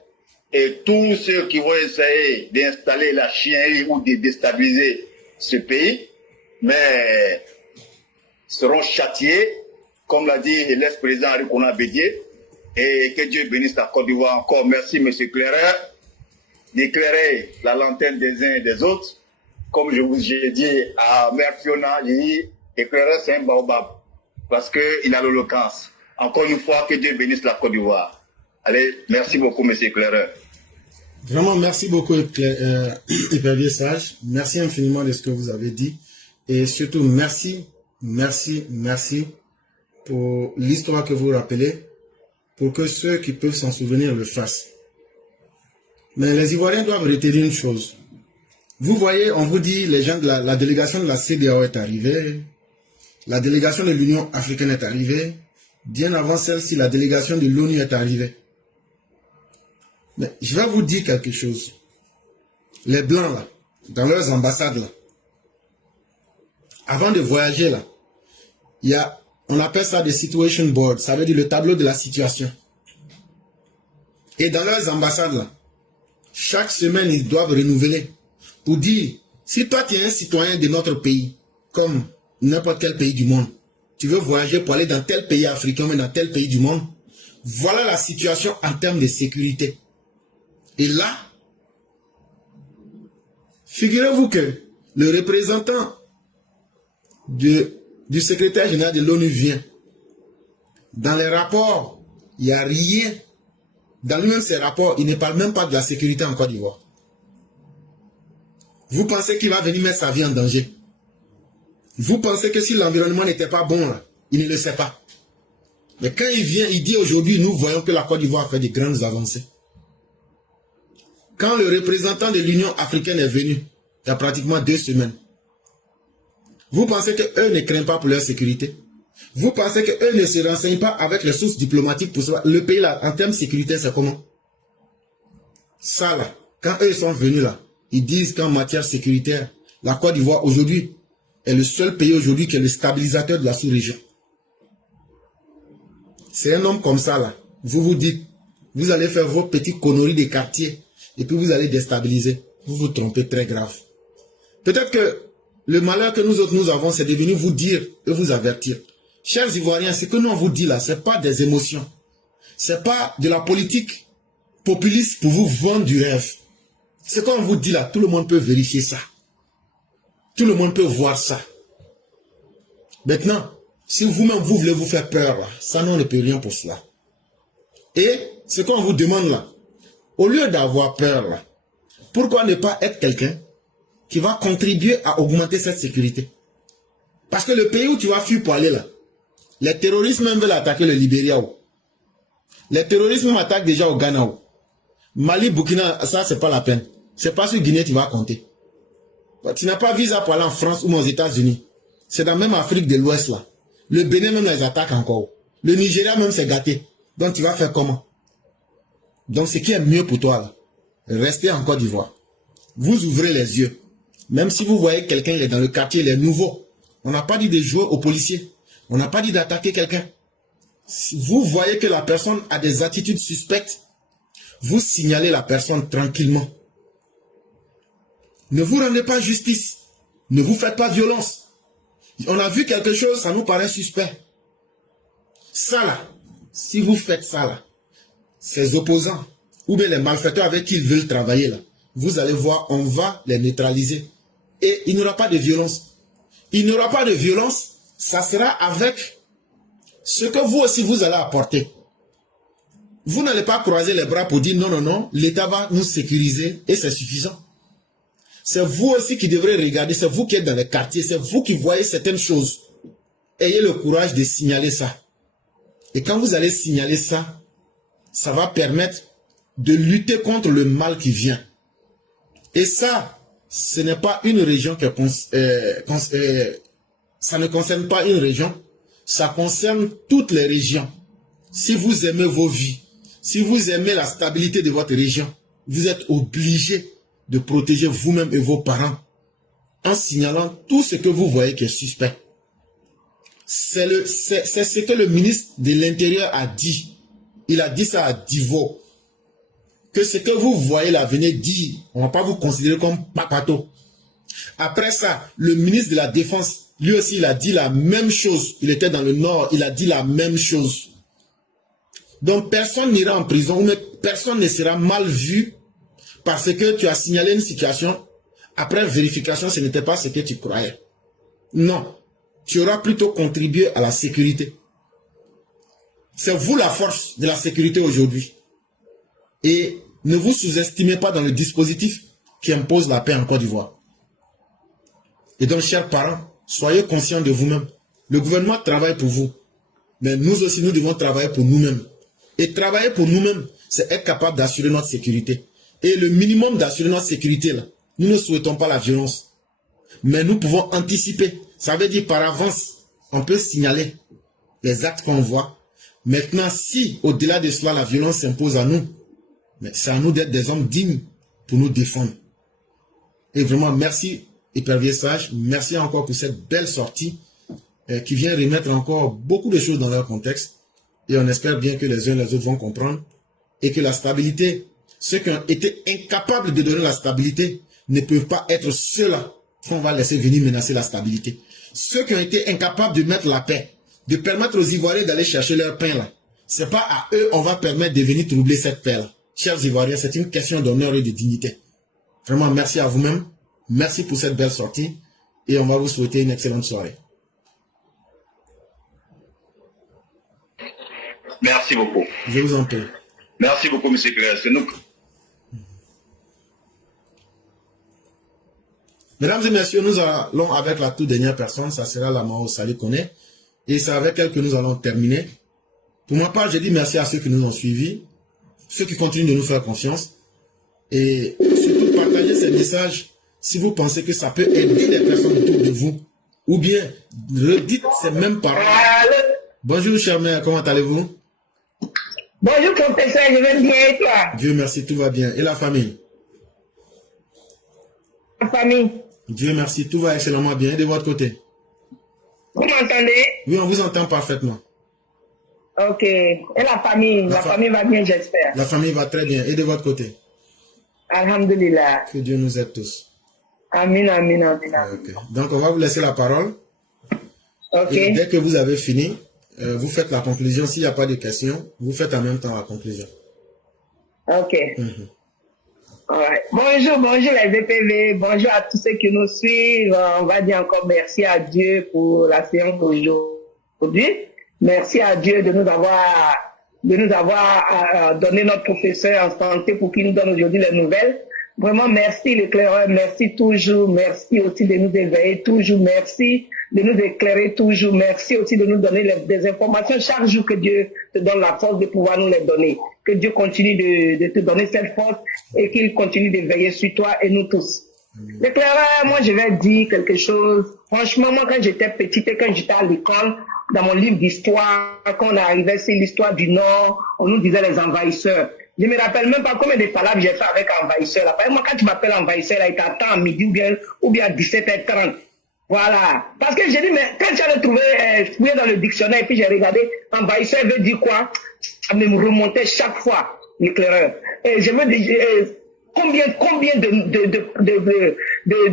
Et tous ceux qui vont essayer d'installer la chiennerie ou de déstabiliser ce pays, mais seront châtiés, comme l'a dit l'ex-président Arikona Bédié, et que Dieu bénisse la Côte d'Ivoire encore. Merci, M. Claireur, d'éclairer la lanterne des uns et des autres. Comme je vous ai dit à Mère Fiona, j'ai dit, éclaireur, c'est un baobab, parce qu'il a l'éloquence. Encore une fois, que Dieu bénisse la Côte d'Ivoire. Allez, merci beaucoup, M. Claireur. Vraiment, merci beaucoup, Hypervieux Sage. Merci infiniment de ce que vous avez dit. Et surtout, merci pour l'histoire que vous rappelez, pour que ceux qui peuvent s'en souvenir le fassent. Mais les Ivoiriens doivent retenir une chose. Vous voyez, on vous dit, les gens de la délégation de la CEDEAO est arrivée, la délégation de l'Union africaine est arrivée, bien avant celle-ci, la délégation de l'ONU est arrivée. Mais je vais vous dire quelque chose. Les Blancs, là, dans leurs ambassades, là, avant de voyager, là, on appelle ça des situation boards, ça veut dire le tableau de la situation. Et dans leurs ambassades, là, chaque semaine, ils doivent renouveler pour dire, si toi tu es un citoyen de notre pays, comme n'importe quel pays du monde, tu veux voyager pour aller dans tel pays africain, mais dans tel pays du monde, voilà la situation en termes de sécurité. Et là, figurez-vous que le représentant du secrétaire général de l'ONU vient. Dans les rapports, il n'y a rien. Dans lui-même ces rapports, il ne parle même pas de la sécurité en Côte d'Ivoire. Vous pensez qu'il va venir mettre sa vie en danger? Vous pensez que si l'environnement n'était pas bon là, il ne le sait pas. Mais quand il vient, il dit aujourd'hui, nous voyons que la Côte d'Ivoire fait de grandes avancées. Quand le représentant de l'Union africaine est venu, il y a pratiquement 2 semaines, vous pensez qu'eux ne craignent pas pour leur sécurité? Vous pensez qu'eux ne se renseignent pas avec les sources diplomatiques pour savoir le pays là, en termes de sécurité, c'est comment? Ça là, quand eux sont venus là, ils disent qu'en matière sécuritaire, la Côte d'Ivoire aujourd'hui est le seul pays aujourd'hui qui est le stabilisateur de la sous-région. C'est un homme comme ça là. Vous vous dites, vous allez faire vos petites conneries des quartiers et puis vous allez déstabiliser. Vous vous trompez très grave. Peut-être que le malheur que nous autres nous avons, c'est de venir vous dire et vous avertir. Chers Ivoiriens, ce que nous on vous dit là, ce n'est pas des émotions. Ce n'est pas de la politique populiste pour vous vendre du rêve. Ce qu'on vous dit là, tout le monde peut vérifier ça. Tout le monde peut voir ça. Maintenant, si vous-même vous voulez vous faire peur, là, ça on ne peut rien pour cela. Et ce qu'on vous demande là, au lieu d'avoir peur là, pourquoi ne pas être quelqu'un qui va contribuer à augmenter cette sécurité? Parce que le pays où tu vas fuir pour aller là, les terroristes même veulent attaquer le Libéria. Les terroristes même attaquent déjà au Ghana. Mali, Burkina, ça c'est pas la peine. C'est pas sur Guinée tu vas compter. Tu n'as pas visa pour aller en France ou aux États-Unis. C'est dans même Afrique de l'Ouest là. Le Bénin même les attaque encore. Le Nigeria même c'est gâté. Donc tu vas faire comment? Donc ce qui est mieux pour toi là, restez en Côte d'Ivoire. Vous ouvrez les yeux. Même si vous voyez quelqu'un il est dans le quartier, il est nouveau. On n'a pas dit de jouer aux policiers. On n'a pas dit d'attaquer quelqu'un. Si vous voyez que la personne a des attitudes suspectes, vous signalez la personne tranquillement. Ne vous rendez pas justice. Ne vous faites pas violence. On a vu quelque chose, ça nous paraît suspect. Ça là, si vous faites ça là, ces opposants, ou bien les malfaiteurs avec qui ils veulent travailler là, vous allez voir, on va les neutraliser. Et il n'y aura pas de violence. Il n'y aura pas de violence, ça sera avec ce que vous aussi vous allez apporter. Vous n'allez pas croiser les bras pour dire non, non, non, l'État va nous sécuriser et c'est suffisant. C'est vous aussi qui devrez regarder, c'est vous qui êtes dans les quartiers, c'est vous qui voyez certaines choses. Ayez le courage de signaler ça. Et quand vous allez signaler ça, ça va permettre de lutter contre le mal qui vient. Et ça, ce n'est pas une région qui ça ne concerne pas une région, ça concerne toutes les régions. Si vous aimez vos vies, si vous aimez la stabilité de votre région, vous êtes obligé de protéger vous-même et vos parents en signalant tout ce que vous voyez qui est suspect. C'est ce que le ministre de l'Intérieur a dit. Il a dit ça à Divo. que ce que vous voyez là, venez dire, on ne va pas vous considérer comme papato. Après ça, le ministre de la Défense, lui aussi, il a dit la même chose. Il était dans le Nord, il a dit la même chose. Donc, personne n'ira en prison, mais personne ne sera mal vu parce que tu as signalé une situation. Après vérification, ce n'était pas ce que tu croyais. Non. Tu auras plutôt contribué à la sécurité. C'est vous la force de la sécurité aujourd'hui. Et ne vous sous-estimez pas dans le dispositif qui impose la paix en Côte d'Ivoire. Et donc, chers parents, soyez conscients de vous-même. Le gouvernement travaille pour vous. Mais nous aussi, nous devons travailler pour nous-mêmes. Et travailler pour nous-mêmes, c'est être capable d'assurer notre sécurité. Et le minimum d'assurer notre sécurité, là, nous ne souhaitons pas la violence. Mais nous pouvons anticiper. Ça veut dire par avance, on peut signaler les actes qu'on voit. Maintenant, si au-delà de cela, la violence s'impose à nous, c'est à nous d'être des hommes dignes pour nous défendre. Et vraiment, merci, Épervier Sage. Merci encore pour cette belle sortie qui vient remettre encore beaucoup de choses dans leur contexte. Et on espère bien que les uns et les autres vont comprendre. Et que la stabilité, ceux qui ont été incapables de donner la stabilité, ne peuvent pas être ceux-là qu'on va laisser venir menacer la stabilité. Ceux qui ont été incapables de mettre la paix, de permettre aux Ivoiriens d'aller chercher leur pain là, c'est pas à eux on va permettre de venir troubler cette paix là. Chers Ivoiriens, c'est une question d'honneur et de dignité. Vraiment, merci à vous-même. Merci pour cette belle sortie. Et on va vous souhaiter une excellente soirée. Merci beaucoup. Je vous en prie. Merci beaucoup, M. Claire. C'est nous. Mesdames et messieurs, nous allons avec la toute dernière personne, ça sera la Mao Saleh Kone. Et c'est avec elle que nous allons terminer. Pour ma part, je dis merci à ceux qui nous ont suivis, ceux qui continuent de nous faire confiance. Et surtout, partagez ces messages si vous pensez que ça peut aider les personnes autour de vous. Ou bien, redites ces mêmes paroles. Bonjour, chère mère, comment allez-vous? Bonjour, professeur, je vais bien et toi? Dieu merci, tout va bien. Et la famille? La famille? Dieu merci, tout va excellemment bien. Et de votre côté? Vous m'entendez? Oui, on vous entend parfaitement. Ok. Et la famille? La famille va bien, j'espère. La famille va très bien. Et de votre côté? Alhamdulillah. Que Dieu nous aide tous. Amin, amin, amin. Okay. Donc, on va vous laisser la parole. Ok. Et dès que vous avez fini, vous faites la conclusion. S'il n'y a pas de questions, vous faites en même temps la conclusion. Ok. Right. Bonjour, bonjour les EPV, bonjour à tous ceux qui nous suivent. On va dire encore merci à Dieu pour la séance d'aujourd'hui. Merci à Dieu de nous avoir donné notre professeur en santé pour qu'il nous donne aujourd'hui les nouvelles. Vraiment, merci l'éclaireur, merci toujours, merci aussi de nous éveiller toujours, merci de nous éclairer toujours, merci aussi de nous donner des informations chaque jour que Dieu te donne la force de pouvoir nous les donner. Que Dieu continue de te donner cette force et qu'il continue de veiller sur toi et nous tous. L'éclaireur, moi je vais dire quelque chose. Franchement, moi quand j'étais petite et quand j'étais à l'école, dans mon livre d'histoire, quand on arrivait sur l'histoire du Nord, on nous disait les envahisseurs. Je me rappelle même pas combien de palabres j'ai fait avec envahisseur. Là. Moi, quand tu m'appelles envahisseur, là, il t'attend à midi ou bien à 17h30. Voilà. Parce que j'ai dit, mais quand tu allais trouver, fouiller dans le dictionnaire, et puis j'ai regardé, envahisseur veut dire quoi? Ça me remontait chaque fois, l'éclaireur. Et je me dis, combien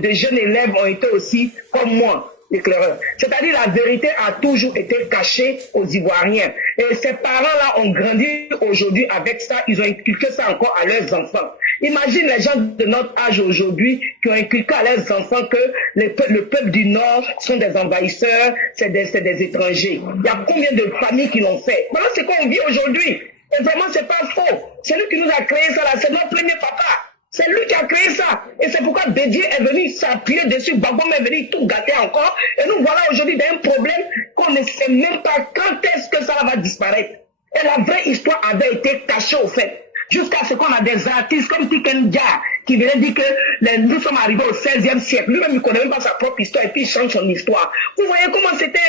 de jeunes élèves ont été aussi comme moi, l'éclaireur. C'est-à-dire la vérité a toujours été cachée aux Ivoiriens. Et ces parents-là ont grandi aujourd'hui avec ça, ils ont inculqué ça encore à leurs enfants. Imagine les gens de notre âge aujourd'hui qui ont inculqué à leurs enfants que le peuple du Nord sont des envahisseurs, c'est des étrangers. Il y a combien de familles qui l'ont fait? Voilà ce qu'on vit aujourd'hui. Et vraiment, c'est pas faux. C'est lui qui nous a créé ça là, c'est notre premier papa. C'est lui qui a créé ça. Et c'est pourquoi Dédié est venu s'appuyer dessus. Babom est venu tout gâter encore. Et nous voilà aujourd'hui dans un problème qu'on ne sait même pas quand est-ce que ça va disparaître. Et la vraie histoire avait été cachée au fait. Jusqu'à ce qu'on a des artistes comme Tiken Jah qui venaient dire que nous sommes arrivés au 16e siècle. Lui-même, il ne connaît même pas sa propre histoire et puis il change son histoire. Vous voyez comment c'était,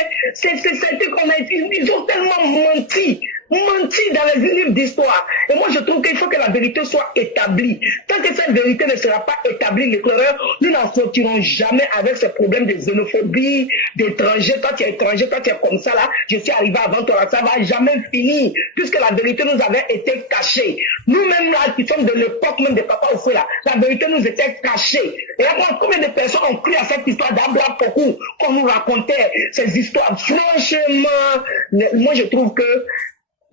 ils ont tellement menti. menti dans les livres d'histoire. Et moi, je trouve qu'il faut que la vérité soit établie. Tant que cette vérité ne sera pas établie, l'éclaireur, nous n'en sortirons jamais avec ce problème de xénophobie, d'étrangers. Toi, tu es étranger, toi, tu es comme ça, là. Je suis arrivé avant toi, là. Ça va jamais finir, puisque la vérité nous avait été cachée. Nous-mêmes, là, qui sommes de l'époque même de Papa Oufoué, là, la vérité nous était cachée. Et après, combien de personnes ont cru à cette histoire d'Abla Pokou, qu'on nous racontait ces histoires? Franchement, moi, je trouve que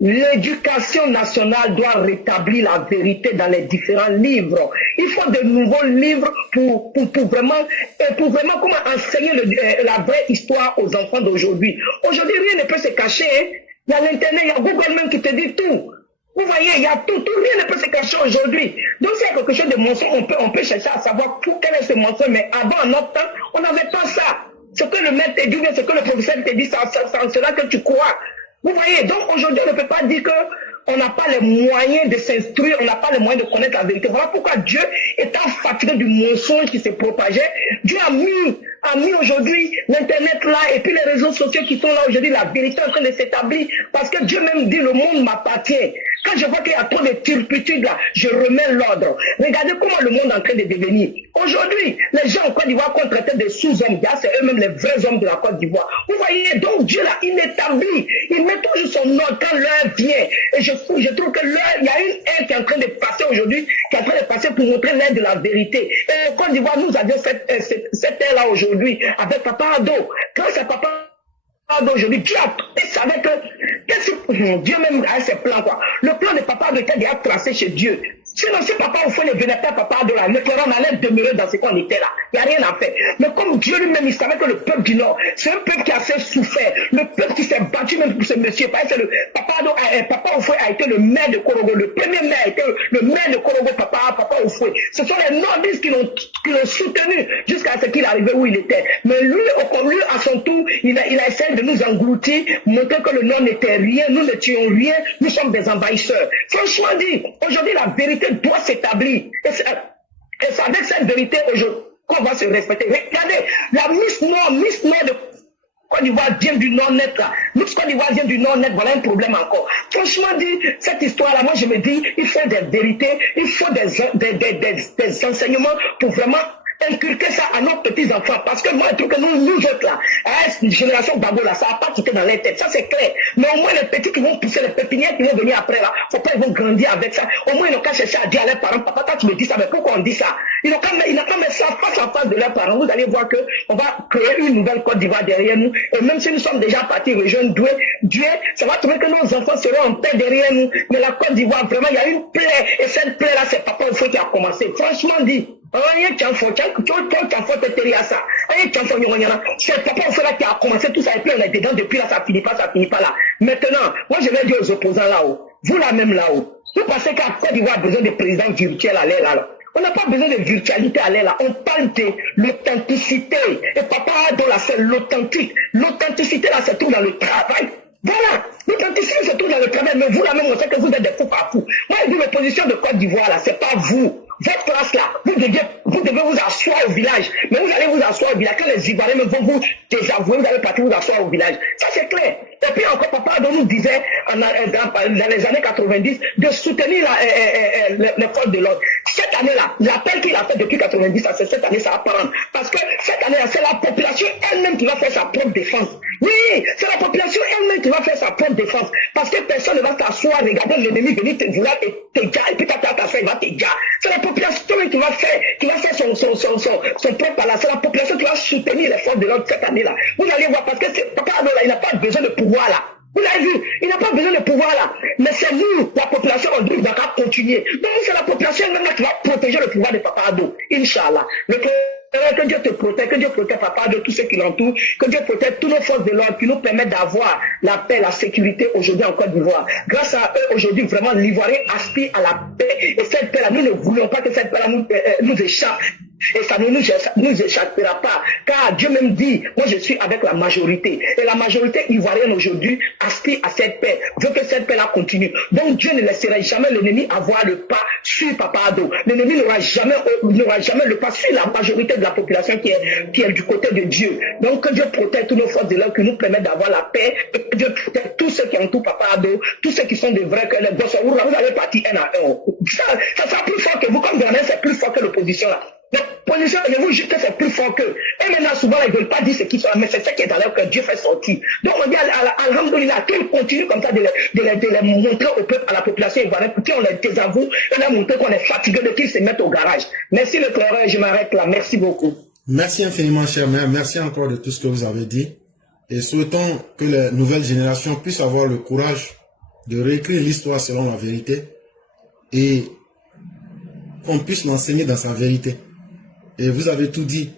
l'éducation nationale doit rétablir la vérité dans les différents livres. Il faut de nouveaux livres pour vraiment comment enseigner la vraie histoire aux enfants d'aujourd'hui. Aujourd'hui, rien ne peut se cacher. Hein. Il y a l'Internet, il y a Google même qui te dit tout. Vous voyez, il y a tout, rien ne peut se cacher aujourd'hui. Donc, s'il y a quelque chose de mensonge, on peut chercher à savoir quel est ce mensonge. Mais avant, en notre temps, on n'avait pas ça. Ce que le maître te dit, ce que le professeur te dit, c'est cela que tu crois. Vous voyez, donc aujourd'hui, on ne peut pas dire qu'on n'a pas les moyens de s'instruire, on n'a pas les moyens de connaître la vérité. Voilà pourquoi Dieu, étant fatigué du mensonge qui se propageait, Dieu a mis aujourd'hui l'Internet là, et puis les réseaux sociaux qui sont là aujourd'hui, la vérité est en train de s'établir, parce que Dieu même dit, le monde m'appartient. Quand je vois qu'il y a trop de turpitudes là, je remets l'ordre. Regardez comment le monde est en train de devenir. Aujourd'hui, les gens en Côte d'Ivoire qu'on traitait de sous-hommes, c'est eux-mêmes les vrais hommes de la Côte d'Ivoire. Vous voyez, donc Dieu là, il établit, il met toujours son ordre quand l'heure vient. Et je trouve que l'heure, il y a une ère qui est en train de passer aujourd'hui, qui est en train de passer pour montrer l'ère de la vérité. Et en Côte d'Ivoire, nous avions cette ère là aujourd'hui, avec Papa Ado. Grâce à Papa d'aujourd'hui, Dieu savait que Dieu même a ses plans, quoi. Le plan de Papa Ado était déjà tracé chez Dieu. Sinon, si Papa Oufoué ne venait pas, Papa Ado là, on allait demeurer dans ce qu'on était là. Il n'y a rien à faire. Mais comme Dieu lui-même, il savait que le peuple du Nord, c'est un peuple qui a assez souffert. Le peuple qui s'est battu même pour ce monsieur. Parce que Papa Oufoué a été le maire de Korogo. Le premier maire a été le maire de Korogo, Papa Oufoué. Ce sont les nordistes qui l'ont soutenu jusqu'à ce qu'il arrivait où il était. Mais lui, à son tour, il a essayé de nous engloutir, montrer que le Nord n'était rien, nous n'étions rien, nous sommes des envahisseurs. Franchement dit, aujourd'hui, la vérité doit s'établir. Et c'est avec cette vérité aujourd'hui qu'on va se respecter. Regardez, la Miss Nord de Côte d'Ivoire vient du Nord-Net là. Miss Côte d'Ivoire vient du Nord-Net, voilà un problème encore. Franchement dit, cette histoire-là, moi je me dis, il faut des vérités, il faut des enseignements pour vraiment inculquer ça à nos petits-enfants. Parce que moi, je trouve que nous autres là, une génération Babo là, ça n'a pas quitté dans les têtes. Ça, c'est clair. Mais au moins, les petits qui vont pousser, les pépinières qui vont venir après là, faut pas, ils vont grandir avec ça. Au moins, ils n'ont qu'à chercher à dire à leurs parents, papa, toi, tu me dis ça, mais pourquoi on dit ça? Ils n'ont qu'à mettre ça face à face de leurs parents. Vous allez voir qu'on va créer une nouvelle Côte d'Ivoire derrière nous. Et même si nous sommes déjà partis rejoindre Dieu, ça va trouver que nos enfants seront en paix derrière nous. Mais la Côte d'Ivoire, vraiment, il y a une plaie. Et cette plaie là, c'est Papa Oufoué qui a commencé. Franchement dit. C'est Papa Oufoué qui a commencé tout ça et puis on est dedans depuis là, ça finit pas là. Maintenant, moi je vais dire aux opposants là-haut, vous là même là-haut, vous pensez qu'à Côte d'Ivoire a besoin de présidents virtuels à l'air là. On n'a pas besoin de virtualité à l'air là, on parle de l'authenticité. Et Papa Ado là, c'est l'authentique. L'authenticité là, se trouve dans le travail. Voilà, l'authenticité se trouve dans le travail, mais vous là même, on sait que vous êtes des fous par fous. Moi je dis l'opposition de Côte d'Ivoire là, c'est pas vous. Votre classe là, vous devez vous asseoir au village. Mais vous allez vous asseoir au village. Quand les Ivoiriens vont vous désavouer, vous allez partir vous asseoir au village. Ça c'est clair. Et puis encore, Papa Ado nous disait dans les années 90 de soutenir les forces de l'ordre. Cette année-là, l'appel qu'il a fait depuis 90, c'est cette année, ça va prendre. Parce que cette année-là, c'est la population elle-même qui va faire sa propre défense. Oui, c'est la population elle-même qui va faire sa propre défense. Parce que personne ne va s'asseoir, regarder l'ennemi venir te vouloir te dire, et puis ta soeur, il va te dire. C'est la population qui va faire son propre là. C'est la population qui va soutenir les forces de l'ordre cette année-là. Vous allez voir, parce que Papa Ado là, il n'a pas besoin de pouvoir là. Vous l'avez vu, il n'a pas besoin de pouvoir là. Mais c'est nous, la population, on doit continuer. Donc c'est la population elle-même qui va protéger le pouvoir de Papa Ado. Inch'Allah. Que Dieu te protège, que Dieu protège Papa Ado, tous ceux qui l'entourent, que Dieu protège toutes nos forces de l'ordre qui nous permettent d'avoir la paix, la sécurité aujourd'hui en Côte d'Ivoire. Grâce à eux, aujourd'hui, vraiment, l'Ivoirien aspire à la paix. Et cette paix-là, nous ne voulons pas que cette paix-là nous échappe. Et ça ne nous échappera pas. Car Dieu même dit, moi je suis avec la majorité. Et la majorité ivoirienne aujourd'hui aspire à cette paix. Veut que cette paix-là continue. Donc Dieu ne laisserait jamais l'ennemi avoir le pas sur Papa Ado. L'ennemi n'aura jamais le pas sur la majorité de la population qui est du côté de Dieu. Donc que Dieu protège toutes nos forces de l'ordre, qui nous permettent d'avoir la paix. Et que Dieu protège tous ceux qui entourent Papa Ado, tous ceux qui sont des vrais que les boss. Vous allez partir un à un. Ça sera plus fort que vous. Comme Ghanais, c'est plus fort que l'opposition là. L'opposition, je vous jure que c'est plus fort qu'eux. Et maintenant, souvent, ils ne veulent pas dire ce qu'ils sont, mais c'est ce qui est dans leur que Dieu fait sortir. Donc, on dit, alhamdoulilah, qu'ils continuent comme ça de les montrer au peuple, à la population ivoirienne, pour qu'on les désavoue, et leur montrer qu'on est fatigué de qu'ils se mettent au garage. Merci le claireur, je m'arrête là. Merci beaucoup. Merci infiniment, cher maire. Merci encore de tout ce que vous avez dit. Et souhaitons que les nouvelles générations puissent avoir le courage de réécrire l'histoire selon la vérité et qu'on puisse l'enseigner dans sa vérité. Et vous avez tout dit.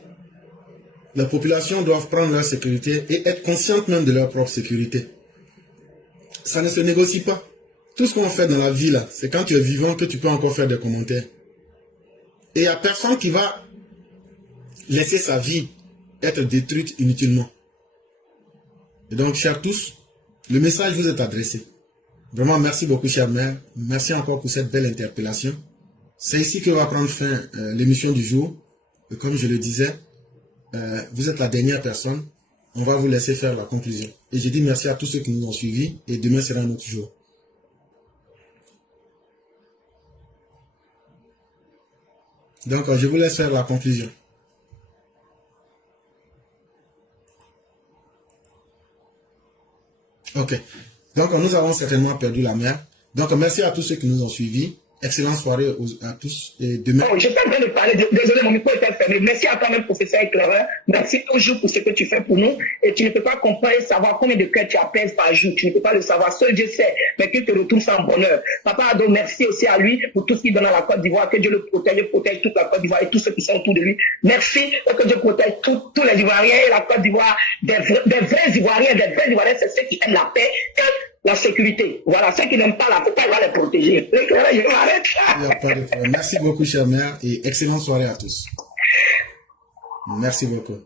Les populations doivent prendre leur sécurité et être conscientes même de leur propre sécurité. Ça ne se négocie pas. Tout ce qu'on fait dans la vie là, c'est quand tu es vivant que tu peux encore faire des commentaires. Et il n'y a personne qui va laisser sa vie être détruite inutilement. Et donc, chers tous, le message vous est adressé. Vraiment, merci beaucoup, cher maire. Merci encore pour cette belle interpellation. C'est ici que va prendre fin l'émission du jour. Et comme je le disais, vous êtes la dernière personne. On va vous laisser faire la conclusion. Et je dis merci à tous ceux qui nous ont suivis. Et demain sera un autre jour. Donc, je vous laisse faire la conclusion. Ok. Donc, nous avons certainement perdu la mer. Donc, merci à tous ceux qui nous ont suivis. Excellente soirée à tous et demain. Oh, j'étais en train de parler, désolé, mon micro était fermé. Merci à toi-même, professeur éclaireur. Merci toujours pour ce que tu fais pour nous. Et tu ne peux pas comprendre et savoir combien de cœurs tu apaises par jour. Tu ne peux pas le savoir. Seul Dieu sait, mais qu'il te retourne ça en bonheur. Papa Ado, merci aussi à lui pour tout ce qu'il donne à la Côte d'Ivoire. Que Dieu le protège toute la Côte d'Ivoire et tous ceux qui sont autour de lui. Merci et que Dieu protège tous les Ivoiriens et la Côte d'Ivoire. Des vrais Ivoiriens, c'est ceux qui aiment la paix et la sécurité. Voilà, ceux qui n'aiment pas la paix, il va les protéger. Je m'arrête. Il n'y a pas de problème. Merci beaucoup, cher maire, et excellente soirée à tous. Merci beaucoup.